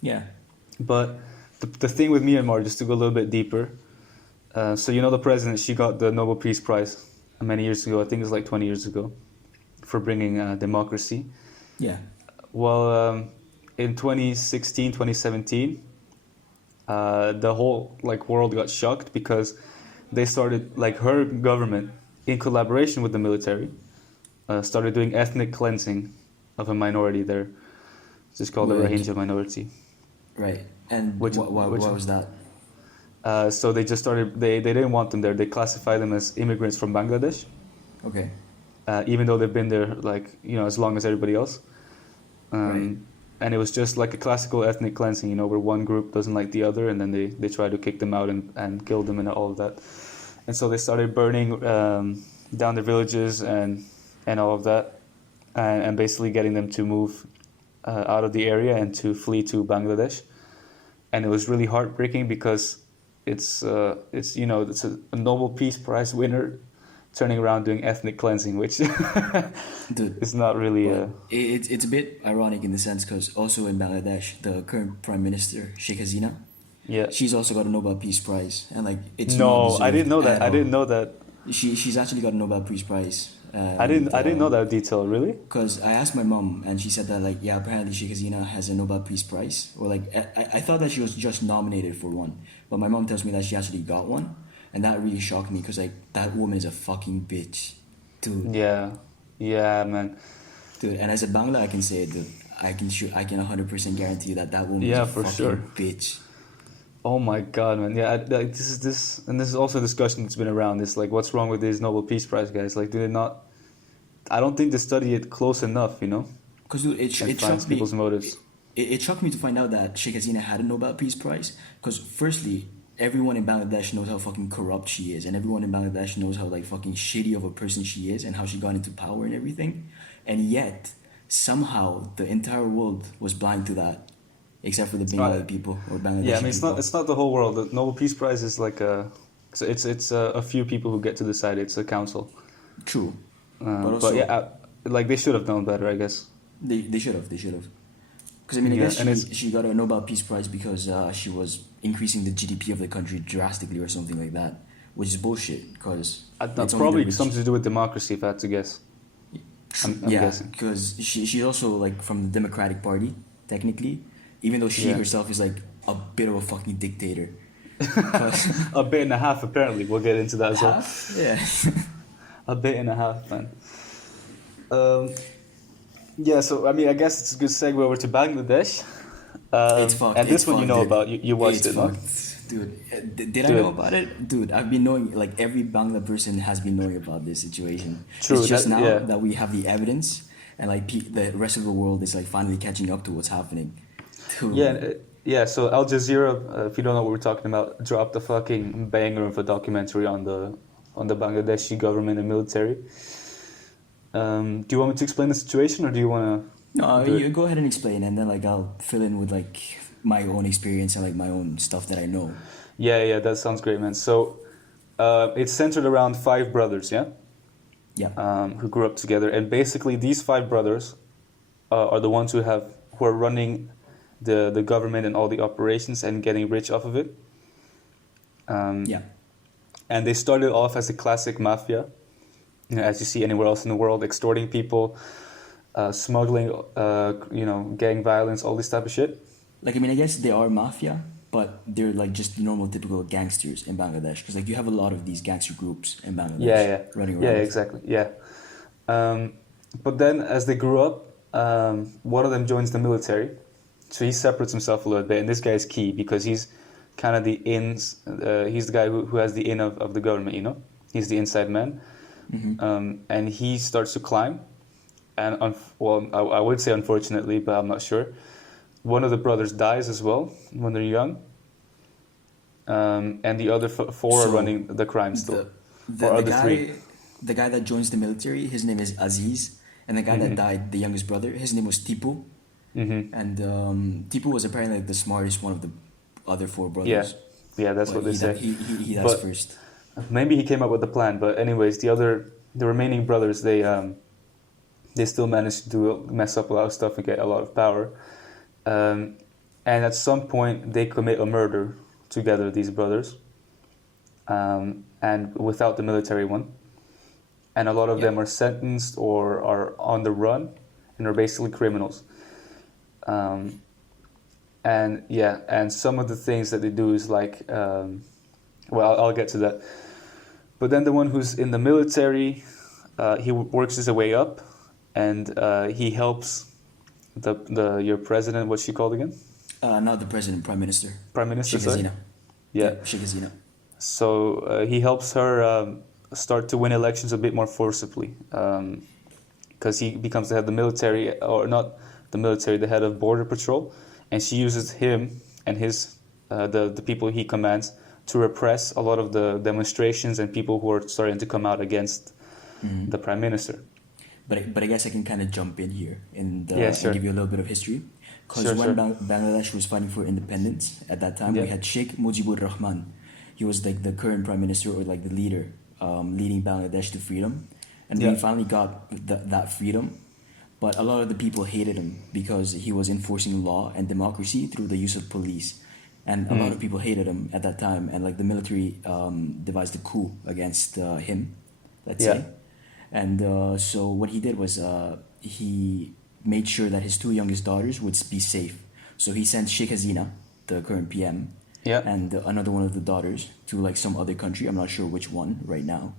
Yeah. But the thing with Myanmar, just to go a little bit deeper, so the president, she got the Nobel Peace Prize many years ago, I think it was like 20 years ago, for bringing democracy. Yeah. Well, in 2016, 2017, the whole like world got shocked because they started like her government in collaboration with the military started doing ethnic cleansing of a minority there. It's called the Right. Rohingya minority. Right. And Which what was that? So they just started. They didn't want them there. They classified them as immigrants from Bangladesh, Okay. even though they've been there like as long as everybody else. Right. And it was just like a classical ethnic cleansing, where one group doesn't like the other, and then they try to kick them out and kill them and all of that. And so they started burning down their villages and all of that, and basically getting them to move out of the area and to flee to Bangladesh. And it was really heartbreaking because it's a Nobel Peace Prize winner turning around doing ethnic cleansing, which Dude, is not really. it's a bit ironic in the sense because also in Bangladesh, the current prime minister Sheikh Hasina, Yeah. she's also got a Nobel Peace Prize, and like it's No, not I didn't know that. at I all. didn't know that. She's actually got a Nobel Peace Prize. I didn't know that detail. Really? Because I asked my mom, and she said that like yeah, apparently Sheikh Hasina has a Nobel Peace Prize, or like I thought that she was just nominated for one, but my mom tells me that she actually got one, and that really shocked me because like that woman is a fucking bitch, dude. Yeah. Yeah, man. Dude, and as a Bangla, I can say it, dude. I can 100% guarantee you that woman Yeah, is a for fucking sure. bitch. Oh my God, man. Yeah, like this is also a discussion that's been around. It's like, what's wrong with these Nobel Peace Prize guys? Like, do they not? I don't think they study it close enough, Because dude, and it finds shocked me. people's motives. It shocked me to find out that Sheikh Hasina had a Nobel Peace Prize. Because firstly, everyone in Bangladesh knows how fucking corrupt she is, and everyone in Bangladesh knows how like fucking shitty of a person she is, and how she got into power and everything. And yet, somehow, the entire world was blind to that, except for the Bengali people or Bangladeshi Yeah, I mean, people. it's not the whole world. The Nobel Peace Prize is like it's a few people who get to decide. It's a council. True, But yeah, like they should have known better, I guess. they should have. Because I mean, I Yeah, guess and she got a Nobel Peace Prize because she was increasing the GDP of the country drastically or something like that, which is bullshit. Because That's probably something to do with democracy, if I had to guess. I'm yeah, guessing. because she's also like from the Democratic Party technically, even though she Yeah. herself is like a bit of a fucking dictator. A bit and a half, apparently. We'll get into that as well. Half? Yeah. A bit and a half, man. Yeah, so I mean, I guess it's a good segue over to Bangladesh. It's fucked. And this it's one you fucked, know dude. about. You watched It's it, no? fucked. Dude, did I Dude. know about it? Dude, I've been knowing, like every Bangla person has been knowing about this situation. True, It's just that- now yeah. that we have the evidence, and like the rest of the world is like finally catching up to what's happening. Dude. Yeah. So Al Jazeera, if you don't know what we're talking about, dropped a fucking banger of a documentary on the Bangladeshi government and military. Do you want me to explain the situation, or do you want to? No, Good. you go ahead and explain, and then like I'll fill in with like my own experience and like my own stuff that I know. Yeah, that sounds great, man. So, it's centered around 5 brothers, yeah, Yeah. who grew up together, and basically these 5 brothers are the ones who are running the government and all the operations and getting rich off of it. Yeah. And they started off as a classic mafia, as you see anywhere else in the world, extorting people, smuggling, gang violence, all this type of shit. Like I mean, I guess they are mafia, but they're like just normal, typical gangsters in Bangladesh. Because like you have a lot of these gangster groups in Bangladesh. Yeah. Running around. Yeah, exactly. Yeah. But then as they grew up, one of them joins the military. So he separates himself a little bit. And this guy is key because he's kind of the ins. He's the guy who has the in of the government, He's the inside man. Mm-hmm. And he starts to climb. And, I would say unfortunately, but I'm not sure. One of the brothers dies as well when they're young. And the other 4 are running the crime still. The guy that joins the military, his name is Aziz, and the guy that died, the youngest brother, his name was Tipu, and Tipu was apparently like the smartest one of the other 4 brothers. Yeah, that's But what they say. He dies But- first. Maybe he came up with the plan, but anyways, the remaining brothers, they still managed to mess up a lot of stuff and get a lot of power. And at some point, they commit a murder together, these brothers, and without the military one. And a lot of them are sentenced or are on the run and are basically criminals. and some of the things that they do is like, well, I'll get to that. But then the one who's in the military, he works his way up, and he helps your president. What's she called again? Not the president, prime minister. Prime minister. Sheikh Hasina. Yeah. Sheikh Hasina. So he helps her start to win elections a bit more forcibly, because he becomes the head of the military, or not the military, the head of border patrol, and she uses him and his the people he commands to repress a lot of the demonstrations and people who are starting to come out against the prime minister. But I guess I can kind of jump in here and, Yeah, sure. and give you a little bit of history. Because when Bangladesh was fighting for independence, at that time we had Sheikh Mujibur Rahman. He was like the current prime minister, or like the leader, leading Bangladesh to freedom. And we finally got that freedom. But a lot of the people hated him because he was enforcing law and democracy through the use of police. And a lot of people hated him at that time. And like the military devised a coup against him, let's say. And so what he did was he made sure that his two youngest daughters would be safe. So he sent Sheikh Hasina, the current PM, and another one of the daughters to like some other country. I'm not sure which one right now.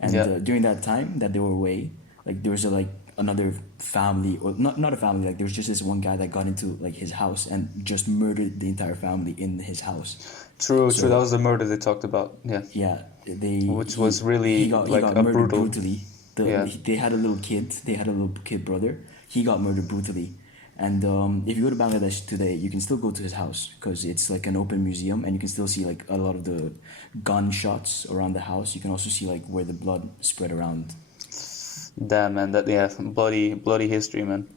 And during that time that they were away, like there was another family, or not a family, like there was just this one guy that got into like his house and just murdered the entire family in his house. True. That was the murder they talked about. Which was really he got murdered brutal. Brutally. They had a little kid. They had a little kid brother. He got murdered brutally. And if you go to Bangladesh today, you can still go to his house because it's like an open museum, and you can still see like a lot of the gunshots around the house. You can also see like where the blood spread around. Damn, man, bloody history, man.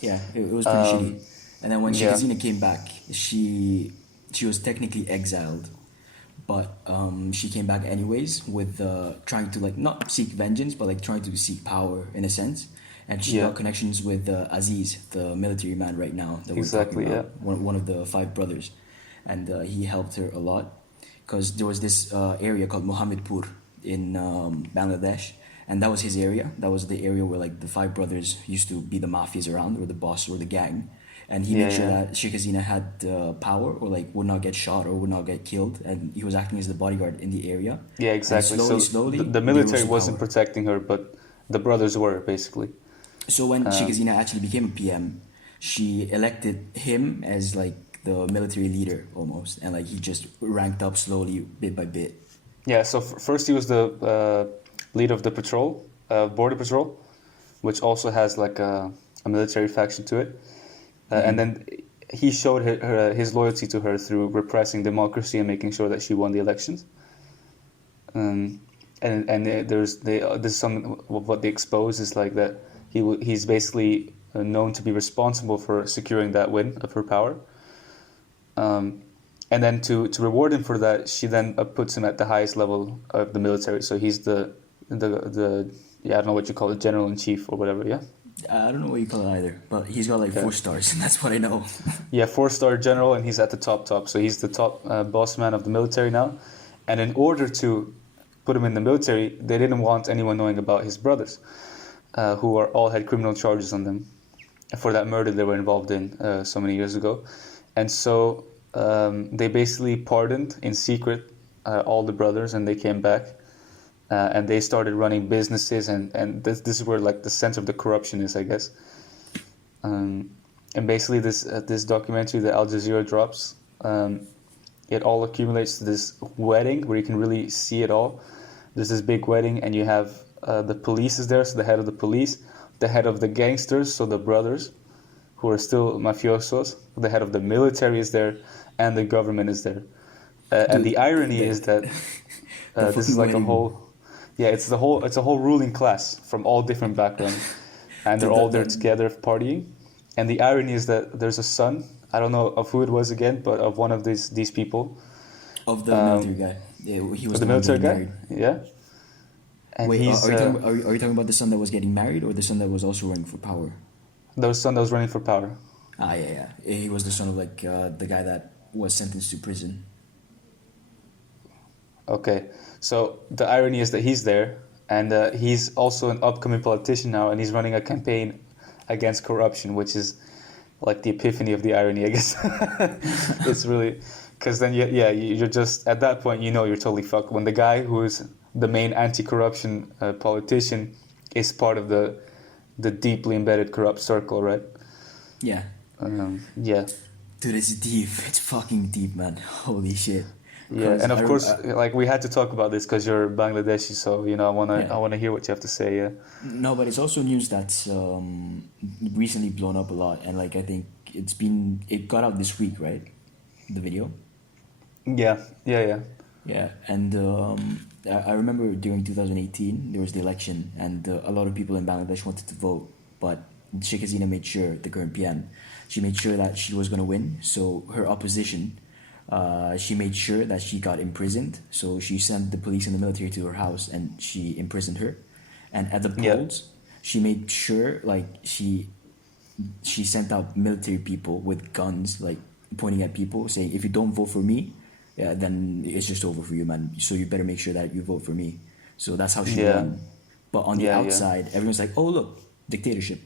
Yeah, it was pretty shitty. And then when Sheikh Hasina came back, she was technically exiled, but she came back anyways with trying to like not seek vengeance, but like trying to seek power in a sense. And she got connections with Aziz, the military man right now that we're talking about, one of the 5 brothers, and he helped her a lot because there was this area called Mohammedpur in Bangladesh. And that was his area. That was the area where like the 5 brothers used to be the mafias around, or the boss, or the gang. And he made sure that Sheikh Hasina had power, or like would not get shot or would not get killed. And he was acting as the bodyguard in the area. Yeah, exactly. And slowly, the military wasn't protecting her, but the brothers were basically. So when Sheikh Hasina actually became a PM, she elected him as like the military leader almost, and like he just ranked up slowly, bit by bit. Yeah. So first he was the leader of the patrol, border patrol, which also has like a military faction to it. And then he showed his loyalty to her through repressing democracy and making sure that she won the elections. And this is some of what they expose is like that he's basically known to be responsible for securing that win of her power. And then to reward him for that, she then puts him at the highest level of the military. So he's the I don't know what you call it, general in chief or whatever. Yeah. I don't know what you call it either, but he's got like 4 stars, and that's what I know. 4-star general, and he's at the top. So he's the top boss man of the military now. And in order to put him in the military, they didn't want anyone knowing about his brothers, who all had criminal charges on them for that murder they were involved in so many years ago. And so they basically pardoned in secret all the brothers, and they came back. And they started running businesses, and this is where like the center of the corruption is, I guess. And basically this documentary that Al Jazeera drops, it all accumulates to this wedding where you can really see it all. There's this big wedding, and you have the police is there, so the head of the police, the head of the gangsters, so the brothers, who are still mafiosos, the head of the military is there, and the government is there. And the irony is that this is like a whole... Yeah, it's a whole ruling class from all different backgrounds, and they're all there together partying. And the irony is that there's a son, I don't know of who it was again, but of one of these people. Of the military guy. Yeah, he was the military guy. Married. Yeah. And wait, are you talking about the son that was getting married, or the son that was also running for power? The son that was running for power. Yeah. He was the son of like the guy that was sentenced to prison. Okay. So the irony is that he's there, and he's also an upcoming politician now, and he's running a campaign against corruption, which is like the epiphany of the irony, I guess. It's really, because then you're just at that point, you know, you're totally fucked when the guy who is the main anti-corruption politician is part of the deeply embedded corrupt circle, right? Yeah. Yeah. Dude, it's deep. It's fucking deep, man. Holy shit. Yeah, and of course, like we had to talk about this because you're Bangladeshi, so you know I wanna hear what you have to say. Yeah. No, but it's also news that's recently blown up a lot, and like I think it got out this week, right? The video. Yeah. Yeah, and I remember during 2018 there was the election, and a lot of people in Bangladesh wanted to vote, but Sheikh Hasina made sure, the current PM, she made sure that she was gonna win. So her opposition. She made sure that she got imprisoned. So she sent the police and the military to her house and she imprisoned her. And at the polls, she made sure like she sent out military people with guns, like pointing at people, saying, "If you don't vote for me, yeah, then it's just over for you, man. So you better make sure that you vote for me." So that's how she won. But on the outside, everyone's like, "Oh look, dictatorship."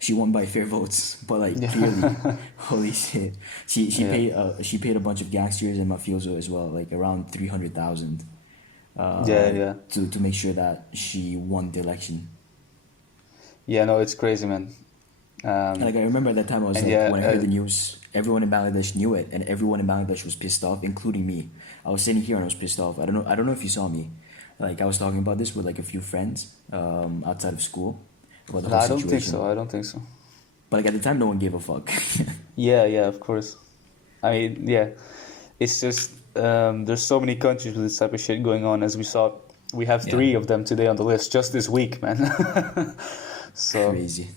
She won by fair votes, but like clearly, holy shit, she paid a bunch of gangsters and mafioso as well, like around 300,000. To make sure that she won the election. Yeah, no, it's crazy, man. Like I remember at that time, I was like, when I heard the news, everyone in Bangladesh knew it, and everyone in Bangladesh was pissed off, including me. I was sitting here and I was pissed off. I don't know if you saw me. Like I was talking about this with like a few friends outside of school. No, I don't think so. But like at the time, no one gave a fuck. Yeah, of course. I mean, yeah, it's just there's so many countries with this type of shit going on. As we saw, we have 3 of them today on the list just this week, man. So crazy.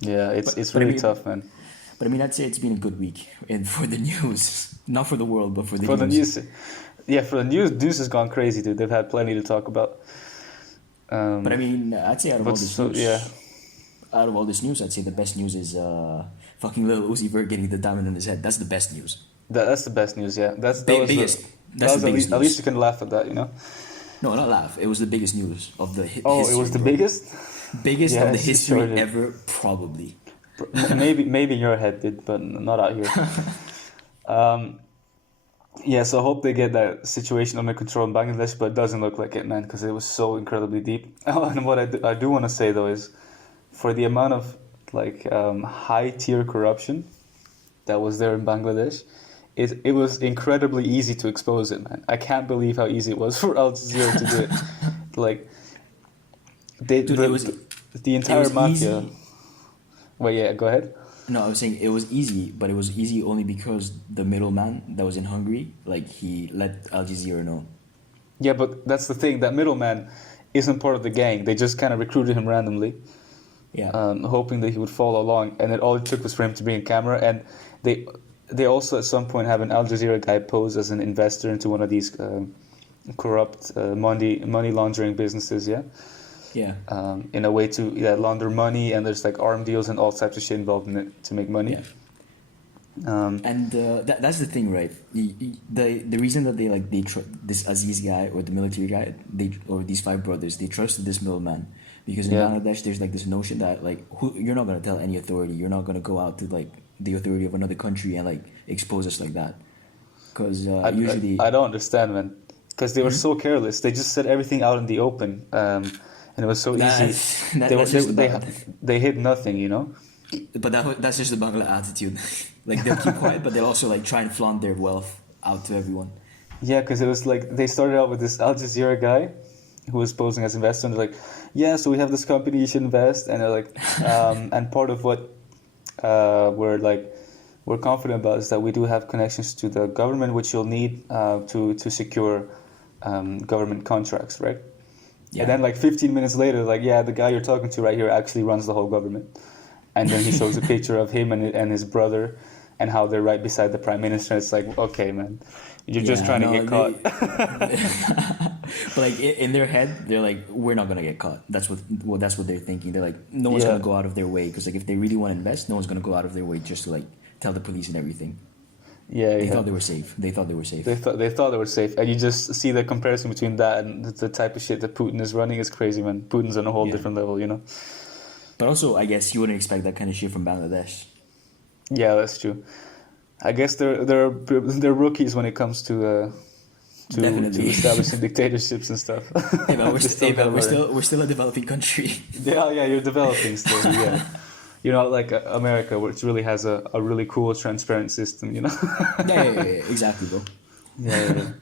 Yeah, it's really tough, man. But I mean, I'd say it's been a good week, and for the news, not for the world, but for the news. The news. Yeah, for the news has gone crazy, dude. They've had plenty to talk about. But I mean, I'd say out of all this news, I'd say the best news is fucking Lil Uzi Vert getting the diamond in his head. That's the best news. That's the best news, yeah. That's the biggest news. At least you can laugh at that, you know? No, not laugh. It was the biggest news of the history. Oh, it was the biggest? Biggest of the history ever, probably. Maybe in your head did, but not out here. Yeah, so I hope they get that situation under control in Bangladesh, but it doesn't look like it, man, because it was so incredibly deep. And what I do want to say, though, is for the amount of like high-tier corruption that was there in Bangladesh, it was incredibly easy to expose it, man. I can't believe how easy it was for Al Jazeera to do it. Like, the entire mafia... Easy. Well, yeah, go ahead. No, I was saying it was easy, but it was easy only because the middleman that was in Hungary, like he let Al Jazeera know. Yeah, but that's the thing. That middleman isn't part of the gang. They just kind of recruited him randomly, hoping that he would follow along. And then all it took was for him to be in camera. And they also at some point have an Al Jazeera guy pose as an investor into one of these corrupt money laundering businesses. Yeah. Yeah. In a way to launder money, and there's like arm deals and all types of shit involved in it to make money. Yeah. And that's the thing, right? The reason that they this Aziz guy or the military guy, or these 5 brothers, they trusted this middleman because in Bangladesh there's like this notion that like you're not gonna tell any authority, you're not gonna go out to like the authority of another country and like expose us like that. Because usually I don't understand, man. Because they were so careless. They just said everything out in the open. And it was so easy. They hid nothing, you know. But that's just the Bangla attitude. Like they'll keep quiet, but they'll also like try and flaunt their wealth out to everyone. Yeah, because it was like they started out with this Al Jazeera guy who was posing as investor, and they're like, "Yeah, so we have this company, you should invest." And they're like, and part of what we're confident about is that we do have connections to the government, which you'll need to secure government contracts, right? Yeah. And then like 15 minutes later, like, yeah, the guy you're talking to right here actually runs the whole government. And then he shows a picture of him and his brother and how they're right beside the prime minister. It's like, okay, man, you're just trying to get caught. But like in their head, they're like, we're not going to get caught. That's what they're thinking. They're like, no one's going to go out of their way. Because like if they really want to invest, no one's going to go out of their way just to like tell the police and everything. Yeah, they thought they were safe. They thought they were safe, and you just see the comparison between that and the type of shit that Putin is running is crazy, man. Putin's on a whole different level, you know. But also, I guess you wouldn't expect that kind of shit from Bangladesh. Yeah, that's true. I guess they're rookies when it comes to Definitely. establishing dictatorships and stuff. Hey man, We're we're still a developing country. Yeah, you're developing still. Yeah, you know, like America, which really has a really cool, transparent system. You know. Exactly, bro. Yeah.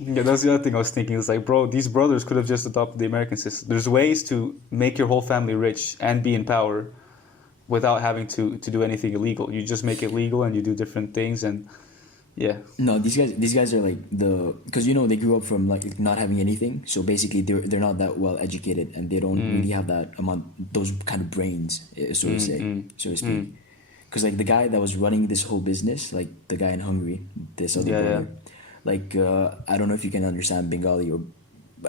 Yeah, that's the other thing I was thinking. It's like, bro, these brothers could have just adopted the American system. There's ways to make your whole family rich and be in power without having to do anything illegal. You just make it legal and you do different things and yeah. No, these guys are like because they grew up from like not having anything, so basically they're not that well educated and they don't really have that those kind of brains, so to speak. Because like the guy that was running this whole business, like the guy in Hungary, this other brother, like I don't know if you can understand Bengali or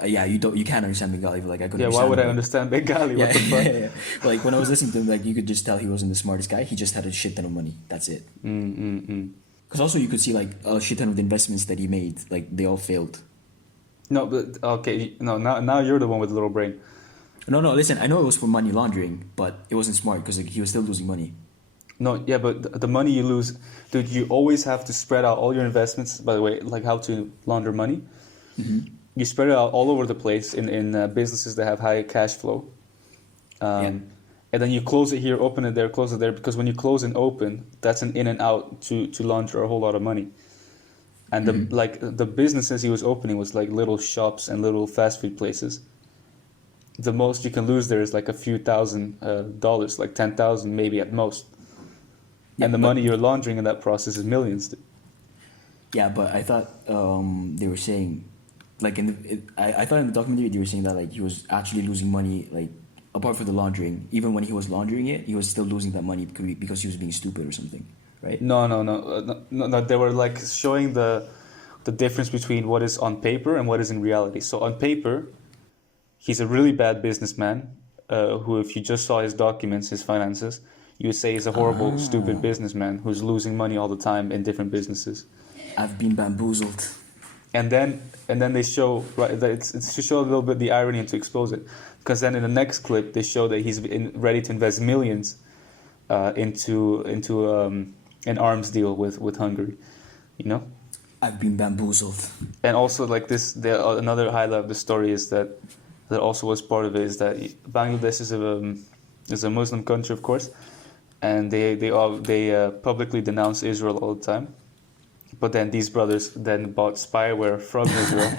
you can't understand Bengali, but like I could. Yeah, why would I understand Bengali? What the fuck? Yeah. Like when I was listening to him, like you could just tell he wasn't the smartest guy. He just had a shit ton of money. That's it. Because also you could see like a shit ton of the investments that he made, like they all failed. No, but okay, no. Now you're the one with the little brain. No. Listen, I know it was for money laundering, but it wasn't smart because like he was still losing money. No, yeah, but the money you lose, dude, you always have to spread out all your investments. By the way, like how to launder money, you spread it out all over the place in businesses that have high cash flow, and then you close it here, open it there, close it there. Because when you close and open, that's an in and out to launder a whole lot of money. And the businesses he was opening was like little shops and little fast food places. The most you can lose there is like a few $1,000, like 10,000 maybe at most. And the money you're laundering in that process is millions. Yeah, but I thought they were saying, like I thought in the documentary they were saying that like he was actually losing money, like apart from the laundering. Even when he was laundering it, he was still losing that money because he was being stupid or something, right? No. They were like showing the difference between what is on paper and what is in reality. So on paper, he's a really bad businessman who, if you just saw his documents, his finances, you would say he's a horrible, stupid businessman who's losing money all the time in different businesses. I've been bamboozled. And then they show, right, that it's to show a little bit the irony and to expose it, because then in the next clip they show that he's ready to invest millions into an arms deal with Hungary, you know. I've been bamboozled. And also like this, another highlight of the story is that also was part of it is that Bangladesh is a Muslim country, of course. And they publicly denounce Israel all the time, but then these brothers then bought spyware from Israel,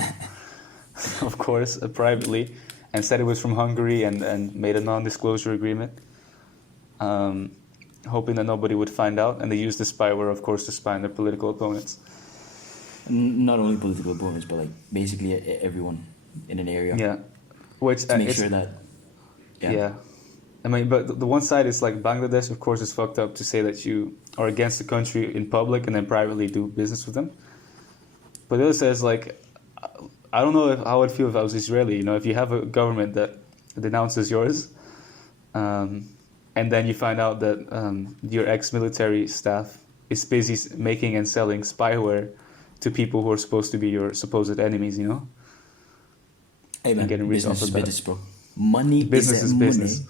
of course, privately, and said it was from Hungary and made a non-disclosure agreement, hoping that nobody would find out. And they used the spyware, of course, to spy on their political opponents. Not only political opponents, but like basically everyone in an area. Yeah, which to make sure that. Yeah. I mean, but the one side is like Bangladesh, of course, is fucked up to say that you are against the country in public and then privately do business with them. But the other side is like, I don't know how I'd feel if I was Israeli. You know, if you have a government that denounces yours, and then you find out that your ex-military staff is busy making and selling spyware to people who are supposed to be your supposed enemies, you know? Hey man, getting rich business off is of that. business, bro. Money Business is money. business.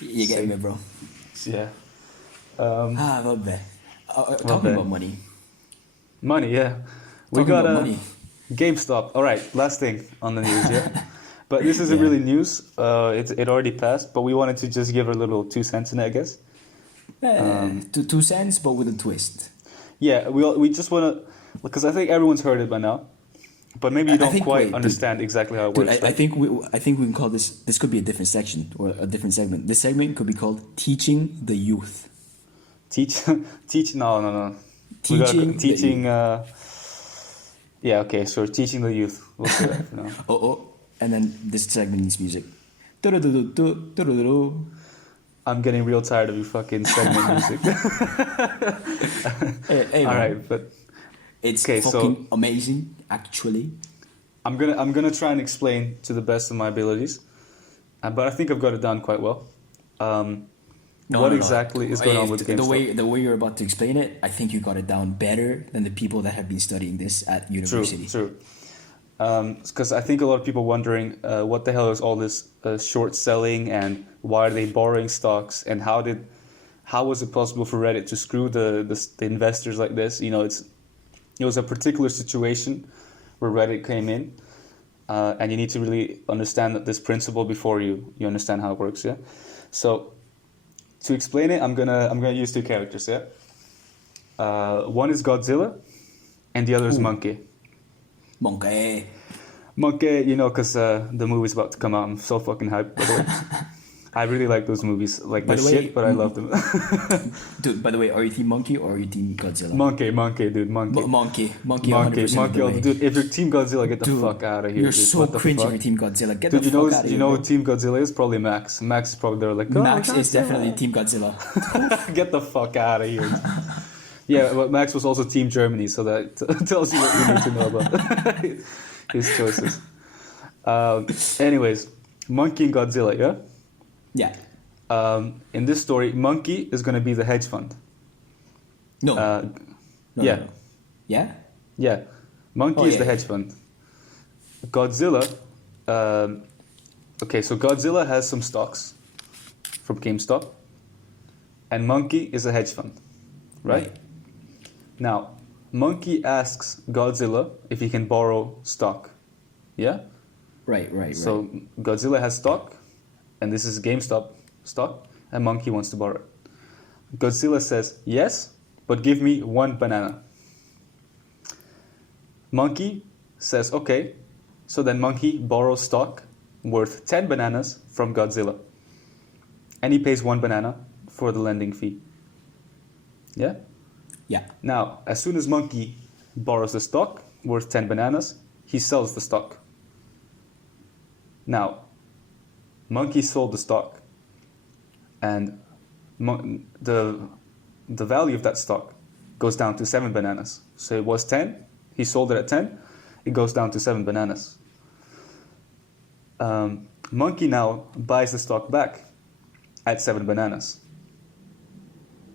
You get me, bro. Yeah. Vabbè. Talking about money. Money, yeah. We Talking got about a money. Gamestop. All right, last thing on the news, yeah. But this isn't really news. It already passed, but we wanted to just give a little 2 cents in it, I guess. 2 cents, but with a twist. Yeah, we just want to, because I think everyone's heard it by now, but maybe you don't quite understand exactly how it works. I think we can call this could be a different section or a different segment. This segment could be called Teaching the Youth. Teach no. Teaching yeah, okay, sure. Teaching the youth. We'll say that for now. And then this segment needs music. I'm getting real tired of your fucking segment music. Hey, all right, but it's fucking amazing, actually. I'm gonna try and explain to the best of my abilities, but I think I've got it down quite well. What exactly is going on with GameStop? The way you're about to explain it, I think you got it down better than the people that have been studying this at university. True. Because I think a lot of people wondering what the hell is all this short selling and why are they borrowing stocks and how was it possible for Reddit to screw the investors like this? You know, it was a particular situation where Reddit came in, and you need to really understand this principle before you understand how it works. Yeah. So to explain it, I'm gonna use two characters. Yeah. One is Godzilla, and the other is Monkey. Monkey, you know, because the movie's about to come out. I'm so fucking hyped, by the way. I really like those movies. Like, they're shit, but I love them. Dude, by the way, are you team Monkey or are you team Godzilla? Monkey, dude, Monkey. Monkey, 100%. Dude, if you're team Godzilla, get the fuck out of here. You're dude. so cringe if you're team Godzilla. Get the fuck out of here. You know who team Godzilla is? Probably Max. Max is probably there like, oh, Max Godzilla. is definitely team Godzilla. Get the fuck out of here. Yeah, but Max was also team Germany, so that tells you what you need to know about his choices. Anyways, Monkey and Godzilla, yeah? Yeah. In this story, Monkey is going to be the hedge fund. No. Yeah. No. Yeah? Yeah. Monkey is the hedge fund. Godzilla, okay, so Godzilla has some stocks from GameStop, and Monkey is a hedge fund, right? Now, Monkey asks Godzilla if he can borrow stock. Yeah? Right. So Godzilla has stock, and this is GameStop stock, and Monkey wants to borrow it. Godzilla says, yes, but give me 1 banana. Monkey says, okay. So then Monkey borrows stock worth 10 bananas from Godzilla. And he pays 1 banana for the lending fee. Yeah? Yeah. Now, as soon as Monkey borrows the stock worth 10 bananas, he sells the stock. Now, Monkey sold the stock, and the value of that stock goes down to 7 bananas. So it was 10, he sold it at 10, it goes down to 7 bananas. Monkey now buys the stock back at 7 bananas.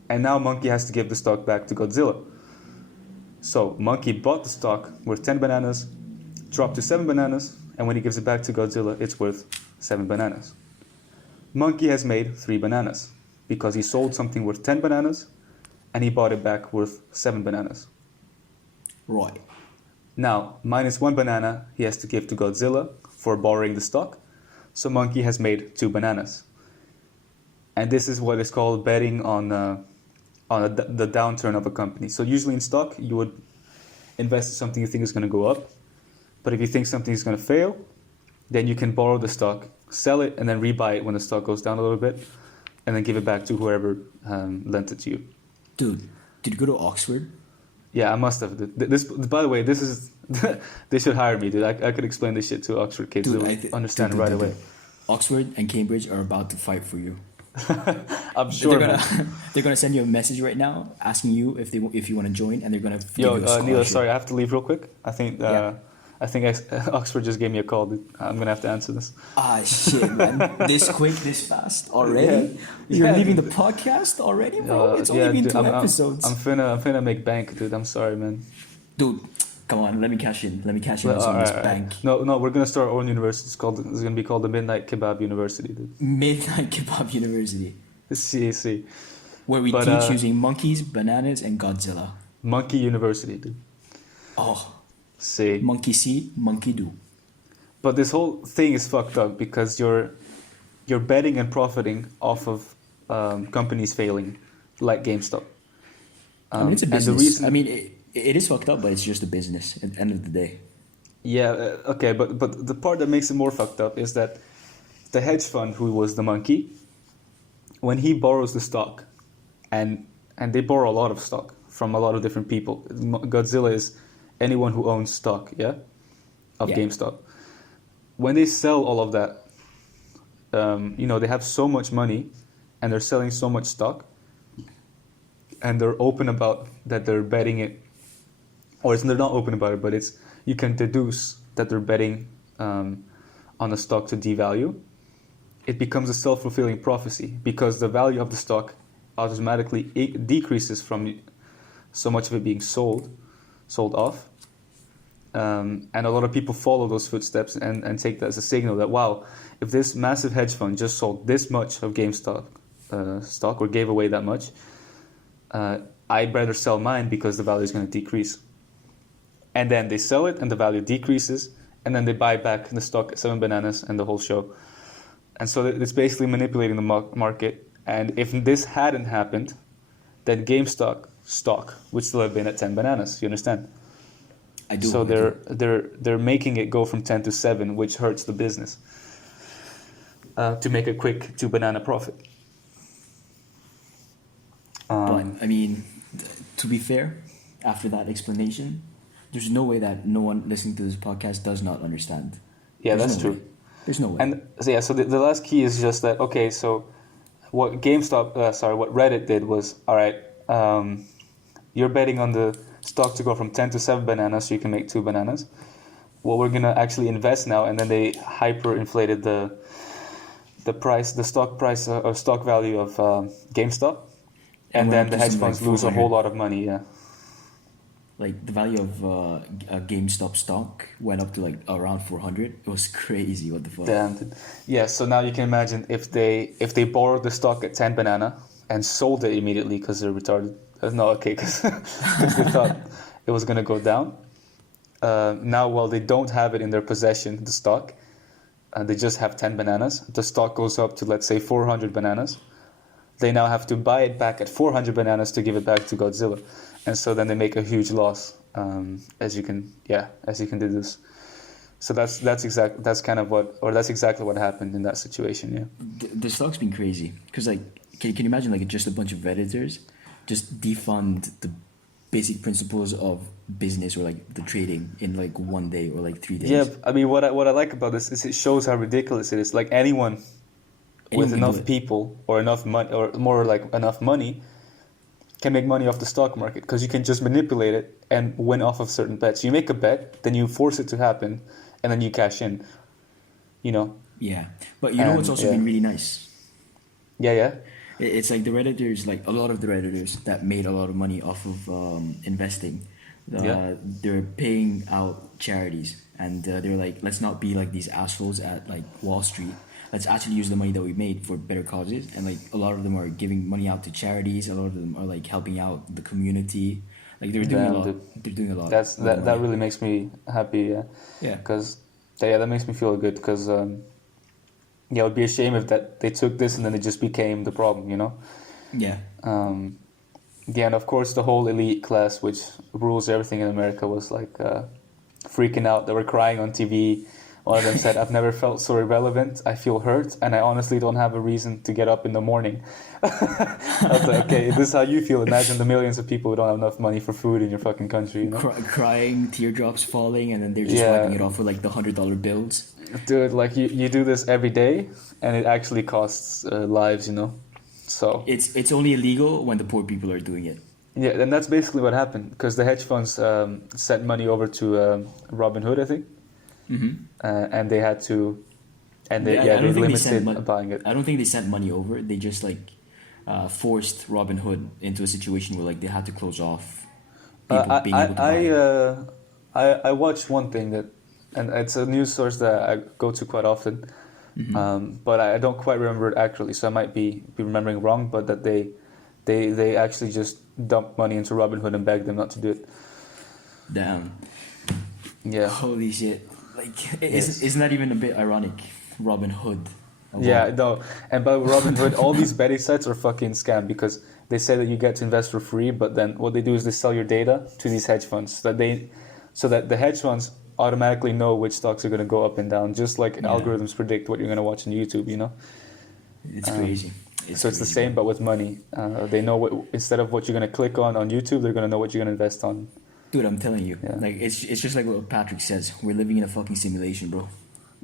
And now Monkey has to give the stock back to Godzilla. So Monkey bought the stock worth 10 bananas, dropped to 7 bananas, and when he gives it back to Godzilla, it's worth 7 bananas. Monkey has made 3 bananas because he sold something worth 10 bananas and he bought it back worth 7 bananas. Right. Now, minus 1 banana he has to give to Godzilla for borrowing the stock. So Monkey has made 2 bananas. And this is what is called betting on the downturn of a company. So usually in stock, you would invest in something you think is going to go up. But if you think something is going to fail, then you can borrow the stock, sell it, and then rebuy it when the stock goes down a little bit, and then give it back to whoever lent it to you. Dude, did you go to Oxford? Yeah, I must have. This, by the way, this is they should hire me, dude. I could explain this shit to Oxford kids. Dude, they would understand it right away. Oxford and Cambridge are about to fight for you. I'm sure they're gonna send you a message right now asking you if you want to join, and they're gonna give you a scholarship. Neil, sorry, I have to leave real quick. I think Oxford just gave me a call. Dude. I'm gonna have to answer this. Ah shit, man! This quick, this fast already? You're leaving the podcast already, bro? It's only been 2 episodes. I'm finna make bank, dude. I'm sorry, man. Dude, come on, let me cash in. Let me cash in on some of this bank. No, we're gonna start our own university. It's gonna be called the Midnight Kebab University, dude. Midnight Kebab University. See. Where we teach using monkeys, bananas, and Godzilla. Monkey University, dude. Oh. See. Monkey see, monkey do. But this whole thing is fucked up because you're betting and profiting off of companies failing, like GameStop. I mean, it's a business. It is fucked up, but it's just a business at the end of the day. Yeah, okay, but the part that makes it more fucked up is that the hedge fund, who was the Monkey, when he borrows the stock, and they borrow a lot of stock from a lot of different people. Godzilla is anyone who owns stock, of GameStop. When they sell all of that, they have so much money, and they're selling so much stock, and they're open about that they're betting it. Or they're not open about it, but you can deduce that they're betting on the stock to devalue. It becomes a self-fulfilling prophecy because the value of the stock automatically decreases from so much of it being sold off. and a lot of people follow those footsteps and take that as a signal that, wow, if this massive hedge fund just sold this much of GameStop stock or gave away that much, I'd rather sell mine because the value is going to decrease. And then they sell it and the value decreases, and then they buy back the stock at 7 bananas and the whole show. And so it's basically manipulating the market. And if this hadn't happened, then GameStop stock would still have been at 10 bananas. You understand? I do. So they're making it go from 10 to 7, which hurts the business, to make a quick 2 banana profit. But I mean, to be fair, after that explanation, there's no way that no one listening to this podcast does not understand. Yeah, There's that's no true. way. There's no way. And so, yeah, so the last key is just that, okay, so what what Reddit did was, all right, you're betting on the stock to go from 10 to 7 bananas so you can make 2 bananas. Well, we're going to actually invest now, and then they hyperinflated the price, the stock price or stock value of GameStop. And then the hedge funds lose a whole lot of money, yeah. Like the value of a GameStop stock went up to like around 400. It was crazy. What the fuck? Damn. Yeah. So now you can imagine if they borrowed the stock at 10 banana and sold it immediately because they're retarded. No, okay, because they thought it was gonna go down. Now, while they don't have it in their possession, the stock, and they just have 10 bananas. The stock goes up to, let's say, 400 bananas. They now have to buy it back at 400 bananas to give it back to Godzilla. And so then they make a huge loss, as you can deduce. So that's exactly what happened in that situation, yeah. The stock's been crazy. Because, like, can you imagine, like, just a bunch of Redditors just defund the basic principles of business or, like, the trading in, like, 1 day or, like, 3 days? Yeah, I mean, what I like about this is it shows how ridiculous it is. Like, anyone with enough people or enough money, or more like enough money, can make money off the stock market, because you can just manipulate it and win off of certain bets. You make a bet, then you force it to happen, and then you cash in, you know? Yeah. But you know what's also been really nice? Yeah. It's like the Redditors, like a lot of the Redditors that made a lot of money off of investing, they're paying out charities, and they're like, let's not be like these assholes at like Wall Street. Let's actually use the money that we made for better causes. And like a lot of them are giving money out to charities. A lot of them are like helping out the community. Like they're doing a lot. They're doing a lot. That really makes me happy. Yeah. Yeah. Because that makes me feel good. Because it would be a shame if that they took this and then it just became the problem. You know. Yeah. Yeah, and of course the whole elite class, which rules everything in America, was like freaking out. They were crying on TV. One of them said, "I've never felt so irrelevant. I feel hurt, and I honestly don't have a reason to get up in the morning." I was like, okay, if this is how you feel, imagine the millions of people who don't have enough money for food in your fucking country. You know? Crying, teardrops falling, and then they're just wiping it off with like the $100 bills. Dude, like you do this every day, and it actually costs lives, you know? So it's only illegal when the poor people are doing it. Yeah, and that's basically what happened, because the hedge funds sent money over to Robinhood, I think. Mm-hmm. And they had to, and they limited buying it. I don't think they sent money over. They just like forced Robinhood into a situation where like they had to close off people being able to buy. I watched one thing that, and it's a news source that I go to quite often, but I don't quite remember it accurately, so I might be remembering wrong. But that they actually just dumped money into Robinhood and begged them not to do it. Damn. Yeah. Holy shit. Like, isn't that even a bit ironic? Robin Hood. Yeah, no. And by Robin Hood, all these betting sites are fucking scam, because they say that you get to invest for free, but then what they do is they sell your data to these hedge funds so that the hedge funds automatically know which stocks are going to go up and down, just like algorithms predict what you're going to watch on YouTube, you know? It's crazy. It's the same, but with money. They know instead of what you're going to click on YouTube, they're going to know what you're going to invest on. Dude, I'm telling you, like it's just like what Patrick says. We're living in a fucking simulation, bro.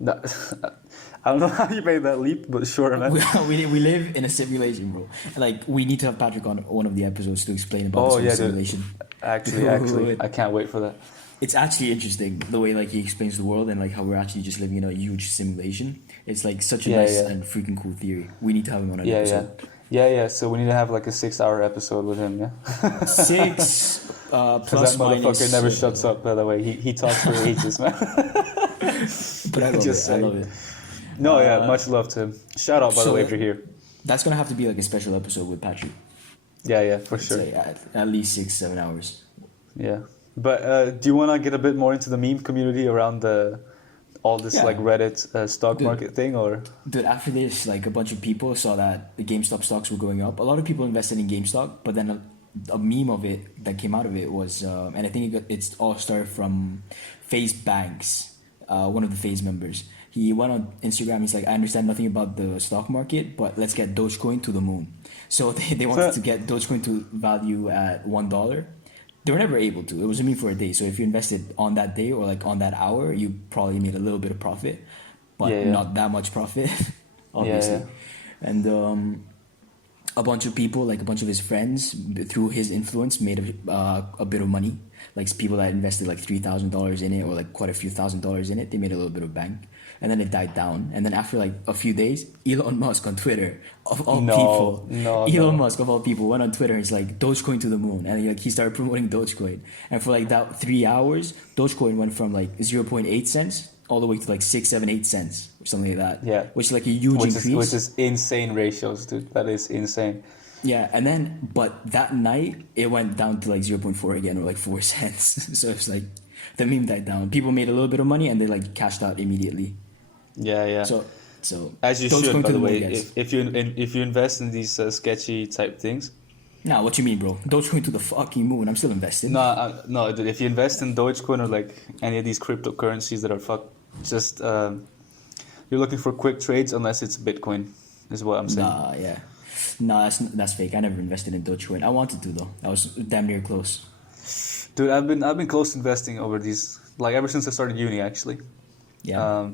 I don't know how you made that leap, but sure, man. we live in a simulation, bro. Like, we need to have Patrick on one of the episodes to explain about the simulation. Dude. Actually, I can't wait for that. It's actually interesting the way like he explains the world and like how we're actually just living in a huge simulation. It's like such a nice and freaking cool theory. We need to have him on an episode. Yeah. So we need to have like a 6-hour episode with him. Yeah. 6 Because plus that motherfucker minus. never shuts up. By the way, he talks for ages, man. But I love Just it. I saying. love it. No, yeah, much love to him. Shout out, by the way, if you're here. That's gonna have to be like a special episode with Patrick. Yeah, for sure. Say at least 6-7 hours. Yeah, but do you want to get a bit more into the meme community around all this like Reddit stock market thing, or? Dude, after this, like a bunch of people saw that the GameStop stocks were going up. A lot of people invested in GameStop, but then a meme of it that came out of it was, and I think it's all started from FaZe Banks, one of the FaZe members. He went on Instagram. He's like, I understand nothing about the stock market, but let's get Dogecoin to the moon. So they wanted to get Dogecoin to value at $1. They were never able to. It was a meme for a day. So if you invested on that day or like on that hour, you probably made a little bit of profit, but not that much profit, obviously. Yeah. And a bunch of people, like a bunch of his friends, through his influence, made a bit of money. Like people that invested like $3,000 in it or like quite a few $1,000s in it, they made a little bit of bank. And then it died down. And then after like a few days, Elon Musk on Twitter, of all people, Elon Musk of all people went on Twitter and he's like, Dogecoin to the moon. And he started promoting Dogecoin. And for like that 3 hours, Dogecoin went from like 0.8 cents all the way to like 6, 7, 8 cents or something like that. Yeah. Which is like a huge increase. Which is insane ratios, dude. That is insane. Yeah, and then, but that night, it went down to like 0.4 again, or like 4 cents. So it's like, the meme died down. People made a little bit of money and they like cashed out immediately. Yeah. So as you should, by the way, if you invest in these sketchy type things. Nah, what you mean, bro? Dogecoin to the fucking moon. I'm still investing. No, dude, if you invest in Dogecoin or like any of these cryptocurrencies that are just you're looking for quick trades unless it's Bitcoin, is what I'm saying. Nah, that's fake. I never invested in Dogecoin. I wanted to though. I was damn near close. Dude, I've been close to investing over these, like ever since I started uni actually. Yeah.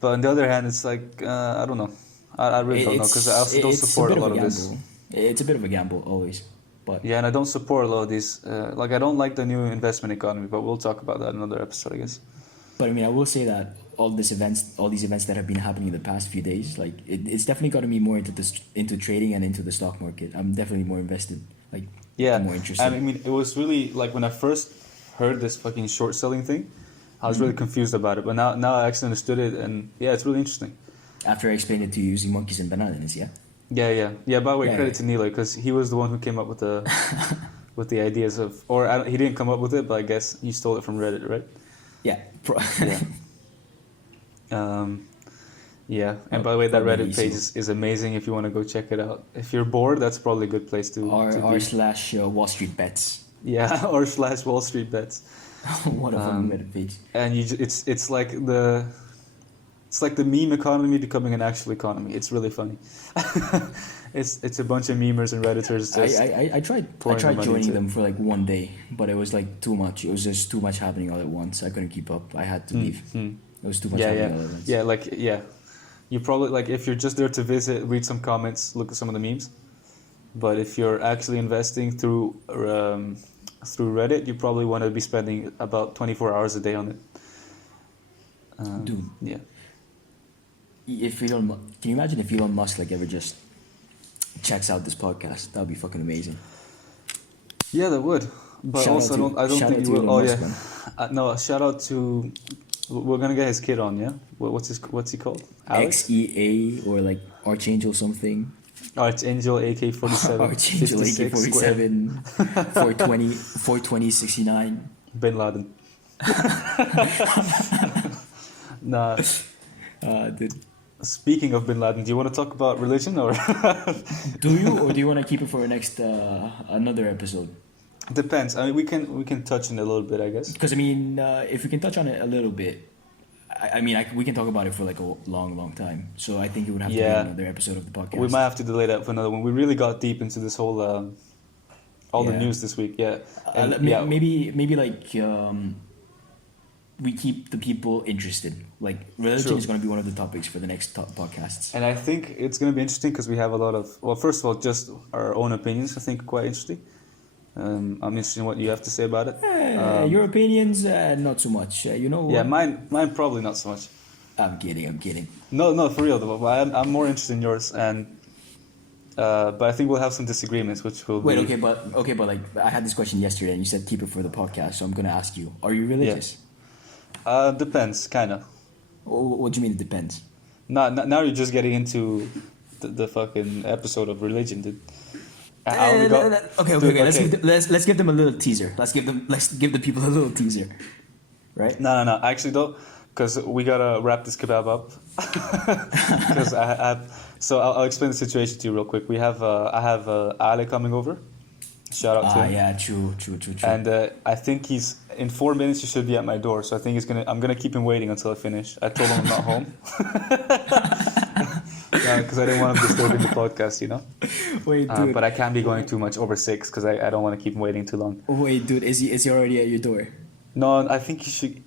But on the other hand, it's like I don't know. I really don't know because I also don't support a lot of this. It's a bit of a gamble always. But yeah, and I don't support a lot of these. Like I don't like the new investment economy, but we'll talk about that in another episode, I guess. But I mean, I will say that all these events that have been happening in the past few days, like it's definitely gotten me more into trading and into the stock market. I'm definitely more invested. Like more interested. And I mean, it was really like when I first heard this fucking short selling thing, I was really confused about it. But now I actually understood it, and yeah, it's really interesting. After I explained it to you using monkeys and bananas, yeah. Yeah. By the way, credit to Nilo because he was the one who came up with the with the ideas of, he didn't come up with it, but I guess he stole it from Reddit, right? Yeah. Yeah. And by the way, that Reddit page is amazing. If you want to go check it out, if you're bored, that's probably a good place to r/Wall Street Bets. Yeah, r/Wall Street Bets. What a fun Reddit page. And it's like the meme economy becoming an actual economy. It's really funny. It's a bunch of memers and Redditors. I tried joining them for like one day, but it was like too much. It was just too much happening all at once. I couldn't keep up. I had to leave. It was too much happening all at once. You probably, like, if you're just there to visit, read some comments, look at some of the memes. But if you're actually investing through Reddit, you probably want to be spending about 24 hours a day on it. Dude. Yeah. Can you imagine if Elon Musk like ever just checks out this podcast? That would be fucking amazing. Yeah, that would. But I don't think he will. No, shout out to. We're gonna get his kid on, yeah. What's he called? Alex? XEA or like Archangel something. Archangel AK-47. Archangel AK-47. 420 69. Bin Laden. Nah. Dude. Speaking of Bin Laden, do you want to talk about religion or? Do you, or do you want to keep it for next another episode? Depends. I mean, we can touch on it a little bit, I guess. Because I mean, if we can touch on it a little bit, we can talk about it for like a long time. So I think it would have to be another episode of the podcast. We might have to delay that for another one. We really got deep into this whole the news this week. Yeah, and, maybe like we keep the people interested. Like religion is going to be one of the topics for the next podcasts. And I think it's going to be interesting because we have a lot of first of all, just our own opinions. I think quite interesting. I'm interested in what you have to say about it. Your opinions, not so much. Yeah, mine probably not so much. I'm kidding. No, for real though. I'm more interested in yours, and But I think we'll have some disagreements, which will Wait, be... okay, but like I had this question yesterday, and you said keep it for the podcast, so I'm gonna ask you: are you religious? Depends, kind of. What do you mean it depends? Now you're just getting into the fucking episode of religion, dude. I only got... Okay. Dude, Let's give them a little teaser. Let's give the people a little teaser, right? No. Actually, though, because we gotta wrap this kebab up. Because so I'll explain the situation to you real quick. I have Ale coming over. Shout out to him. Yeah, true. And I think he's in 4 minutes. He should be at my door. So I think I'm gonna keep him waiting until I finish. I told him I'm not home. Because I didn't want him disturbing the podcast, you know. Wait, dude. But I can't be going too much over 6 because I don't want to keep him waiting too long. Wait, dude. Is he already at your door? No, I think he should.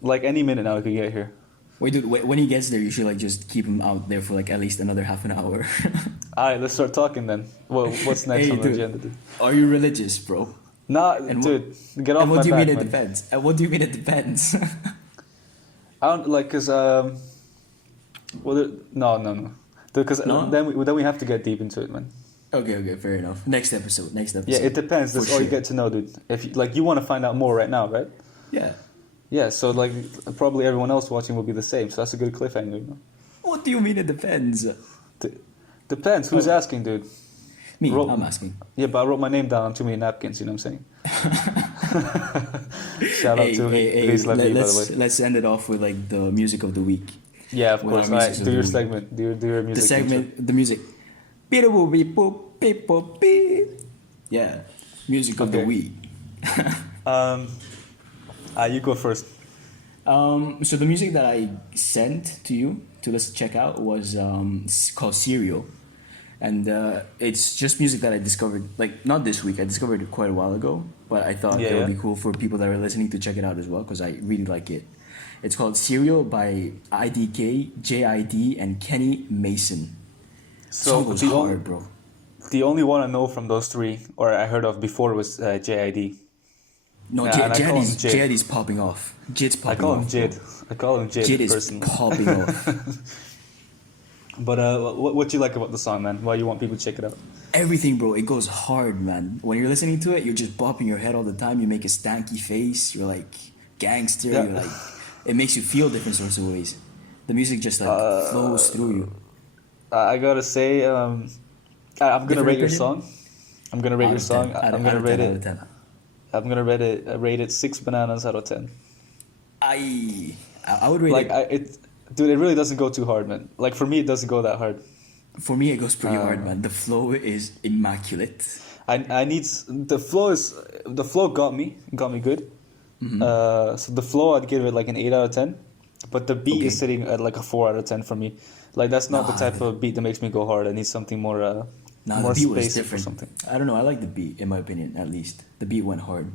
Like any minute now, he could get here. Wait, dude. When he gets there, you should like just keep him out there for like at least another half an hour. All right, let's start talking then. What's next on the agenda, dude? Are you religious, bro? Nah, dude, get off my back, man. What do you mean it depends? And what do you mean it depends? I don't like, cause no, because then we have to get deep into it, man. Okay, fair enough. Next episode. Yeah, it depends. That's all you get to know, dude. If you want to find out more right now, right? Yeah. Yeah, so like probably everyone else watching will be the same. So that's a good cliffhanger, you know. What do you mean it depends? Depends. Who's asking, dude? Me. I'm asking. Yeah, but I wrote my name down on too many napkins. You know what I'm saying? Shout out to Please Let Me, by the way. Let's end it off with like the music of the week. Yeah, of course. All right, do your segment. Do your music. The segment, the music. Yeah, music of the week. You go first. So the music that I sent to you to let's check out was called Serial, and it's just music that I discovered like not this week. I discovered it quite a while ago, but I thought it would be cool for people that are listening to check it out as well because I really like it. It's called Serial by IDK, JID, and Kenny Mason. So goes hard, bro. The only one I know from those three, or I heard of before, was JID. No, JID's popping off. Jid's popping off. I call him Jid. Jid personally. is popping off. But what do you like about the song, man? Why you want people to check it out? Everything, bro. It goes hard, man. When you're listening to it, you're just bopping your head all the time. You make a stanky face. You're like gangster. Yeah. You're like, it makes you feel different sorts of ways. The music just like flows through you. I gotta say, I'm gonna rate your song. I'm gonna rate your song. I'm gonna rate it. I'm gonna rate it 6 bananas out of 10. I would rate it. Dude, it really doesn't go too hard, man. Like for me, it doesn't go that hard. For me, it goes pretty hard, man. The flow is immaculate. I need the flow got me good. Mm-hmm. So the flow, I'd give it like an 8 out of 10. But the beat is sitting at like a 4 out of 10 for me. Like that's not the type of beat that makes me go hard. I need something more more the beat was space different. or something. I don't know. I like the beat, in my opinion, at least. The beat went hard.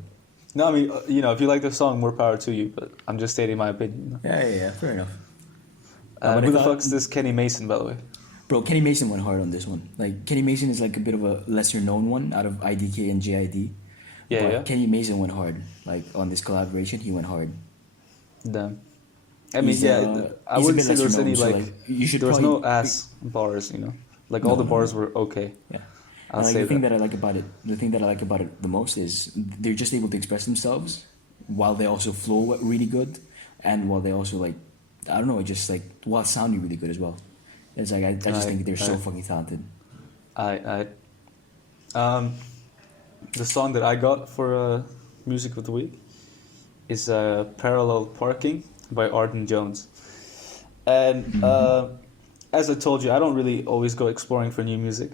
No, I mean, if you like the song, more power to you. But I'm just stating my opinion. You know? Yeah. Fair enough. Who the fuck's this Kenny Mason, by the way? Bro, Kenny Mason went hard on this one. Like Kenny Mason is like a bit of a lesser known one out of IDK and JID. Yeah. Kenny Mason went hard. Like on this collaboration, he went hard. Damn. I mean, I wouldn't say there's any there's no ass bars, you know. Like all the bars were okay. Yeah. I'll say the thing that I like about it the most is they're just able to express themselves while they also flow really good, and while they also like, I don't know, it just like while sounding really good as well. It's like I just think they're so fucking talented. The song that I got for music of the week is "Parallel Parking" by Arden Jones, and as I told you, I don't really always go exploring for new music.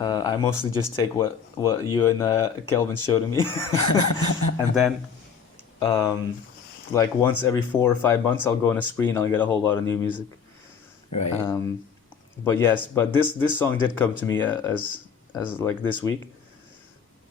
I mostly just take what you and Kelvin showed to me, and then like once every 4 or 5 months, I'll go on a spree and I'll get a whole lot of new music. Right. But this song did come to me as like this week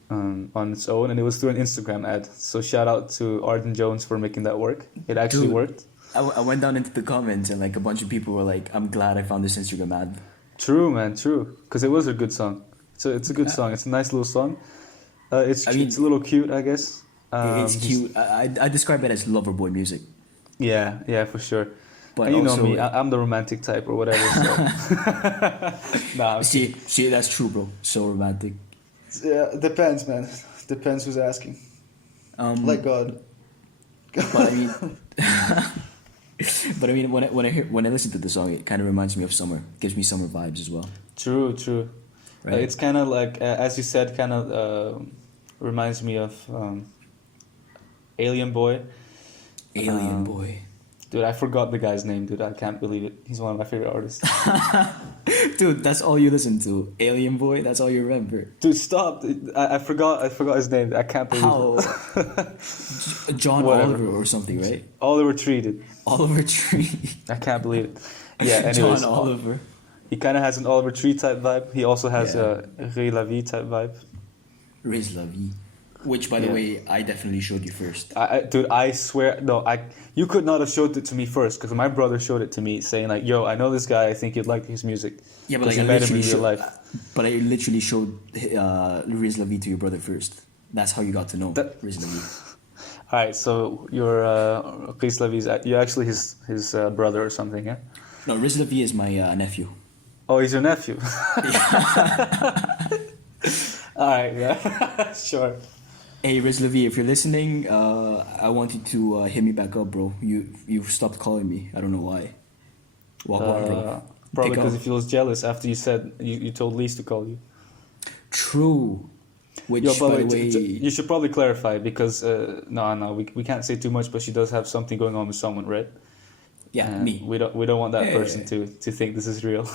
on its own, and it was through an Instagram ad. So shout out to Arden Jones for making that work. It actually worked. I went down into the comments and like a bunch of people were like, "I'm glad I found this Instagram ad." True, man, true. Because it was a good song. It's a good song. It's a nice little song. It's a little cute, I guess. It's cute. I describe it as lover boy music. Yeah, for sure. But And you know also, me, I'm the romantic type or whatever. So. Nah, see, that's true, bro. So romantic. yeah, depends, man. Depends who's asking. Like God. But I mean, when I listen to the song, it kind of reminds me of summer. Gives me summer vibes as well. True. Right. It's kind of like, as you said, kind of reminds me of Alien Boy. Alien Boy. Dude, I forgot the guy's name, dude. I can't believe it. He's one of my favorite artists. Dude, that's all you listen to. Alien Boy, that's all you remember. Dude, stop. I forgot his name. I can't believe it. John Whatever. Oliver or something, right? Oliver Tree, dude. Oliver Tree. I can't believe it. Yeah, anyways. John Oliver. He kind of has an Oliver Tree type vibe. He also has a Ray La Vie type vibe. Riz La Vie. Which, by the way, I definitely showed you first. Dude, I swear, no, you could not have showed it to me first, because my brother showed it to me, saying like, "Yo, I know this guy. I think you'd like his music." Yeah, but like you met him in real life. But I literally showed Riz La Vie to your brother first. That's how you got to know Riz La Vie. All right, so your Riz La Vie, you're actually his brother or something, yeah? No, Riz La Vie is my nephew. Oh, he's your nephew. All right, yeah, sure. Hey, Riz La Vie, if you're listening, I want you to hit me back up, bro. You've stopped calling me. I don't know why. Walk on, bro. Probably because he feels jealous after you said you told Lise to call you. True. Which, Yo, by the way, you should probably clarify because we can't say too much, but she does have something going on with someone, right? Yeah, me. We don't want that person to think this is real.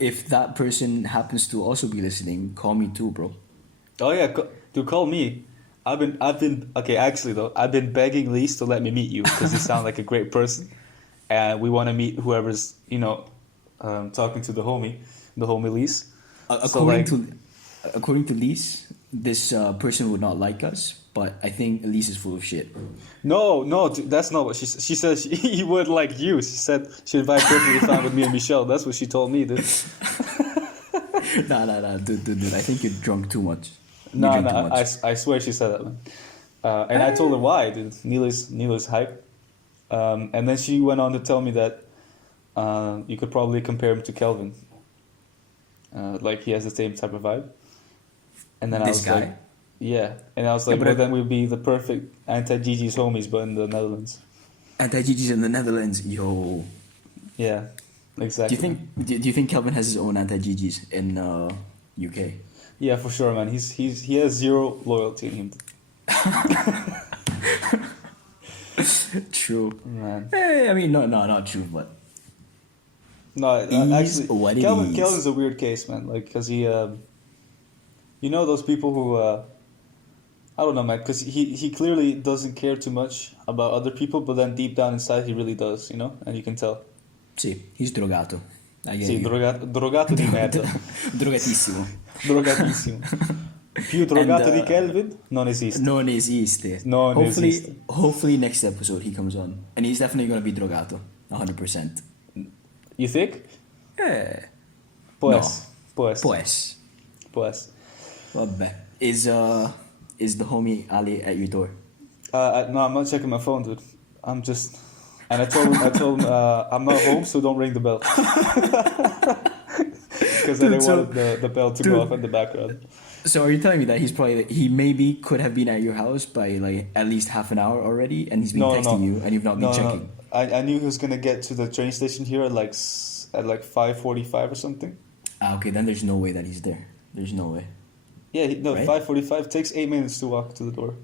If that person happens to also be listening, call me too, bro. Oh yeah, call me. I've been okay. Actually, though, I've been begging Lise to let me meet you because you sound like a great person, and we want to meet whoever's talking to the homie Lise. According to Lise, this person would not like us, but I think Lise is full of shit. No, dude, that's not what she said. He would like you. She said she'd invite perfectly fine with me and Michelle. That's what she told me, dude. Nah, dude. I think you're drunk too much. No, I swear she said that, man. And I told her why, dude. Neela's hype. And then she went on to tell me that you could probably compare him to Kelvin. Like he has the same type of vibe. And then I was like, yeah. And I was like, then we'd be the perfect anti-GG's homies, but in the Netherlands. Anti-GG's in the Netherlands, yo. Yeah, exactly. Do you think Kelvin has his own anti-GG's in UK? Yeah, for sure, man. He has zero loyalty in him. True, man. I mean, no, not true, but no, actually, Kelvin's a weird case, man. Like, cause he, those people who, I don't know, man. Cause he clearly doesn't care too much about other people, but then deep down inside, he really does, and you can tell. Sì, he's drogato. Sì, drogato di merda. Drogatissimo. Più drogato di Kelvin non esiste. Non esiste. Hopefully next episode he comes on. And he's definitely going to be drogato. 100%. You think? Yeah. Pues. Vabbè. Is the homie Ali at your door? No, I'm not checking my phone, dude. I'm just... And I told him I'm not home, so don't ring the bell. Because I didn't want the bell to go off in the background. So are you telling me that he maybe could have been at your house by like at least half an hour already, and he's been texting you and you've not been checking? No. I knew he was gonna get to the train station here at like 5:45 or something. Okay, then there's no way that he's there. There's no way. Yeah, right? 5:45 takes 8 minutes to walk to the door.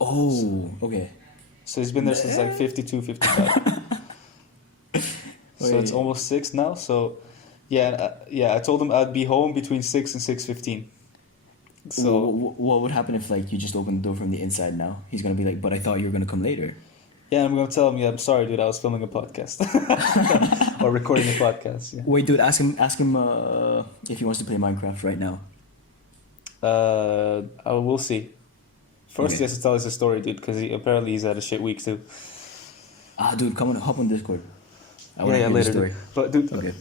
Oh, okay. So he's been there since like 52, 55. So it's almost 6 now. So I told him I'd be home between 6 and 6:15. So what would happen if like you just open the door from the inside now? He's gonna be like, but I thought you were gonna come later. Yeah, I'm gonna tell him, I'm sorry, dude, I was filming a podcast. Or recording a podcast. Yeah. Wait, dude, ask him if he wants to play Minecraft right now. We'll see. First, he has to tell us a story, dude, because apparently he's had a shit week too. Dude, come on, hop on Discord. I want to hear later. Story. But dude, okay.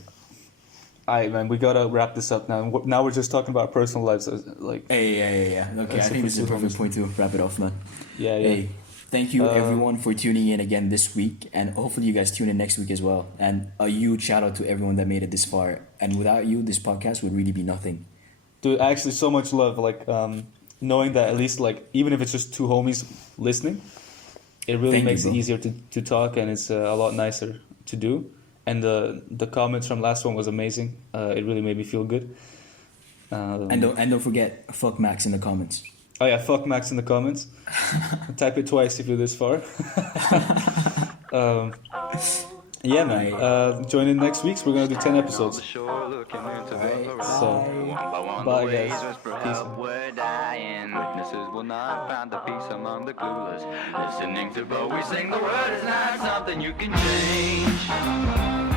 Alright, man, we gotta wrap this up now. Now we're just talking about personal lives, like. Yeah. Okay, I think this is a perfect point to wrap it off, man. Yeah. Hey, Thank you everyone for tuning in again this week, and hopefully you guys tune in next week as well. And a huge shout out to everyone that made it this far. And without you, this podcast would really be nothing. Dude, actually, so much love. Like, knowing that at least, like, even if it's just two homies listening, it really makes it easier to talk, and it's a lot nicer to do. And the comments from last one was amazing. It really made me feel good. And don't forget, fuck Max in the comments. Oh yeah, fuck Max in the comments. Type it twice if you're this far. Yeah, man. Join in next week. We're gonna do 10 episodes. Alright, So, bye guys. Peace. We're dying. Witnesses will not find the peace among the clueless. Listening to Bo, we sing the word is not something you can change.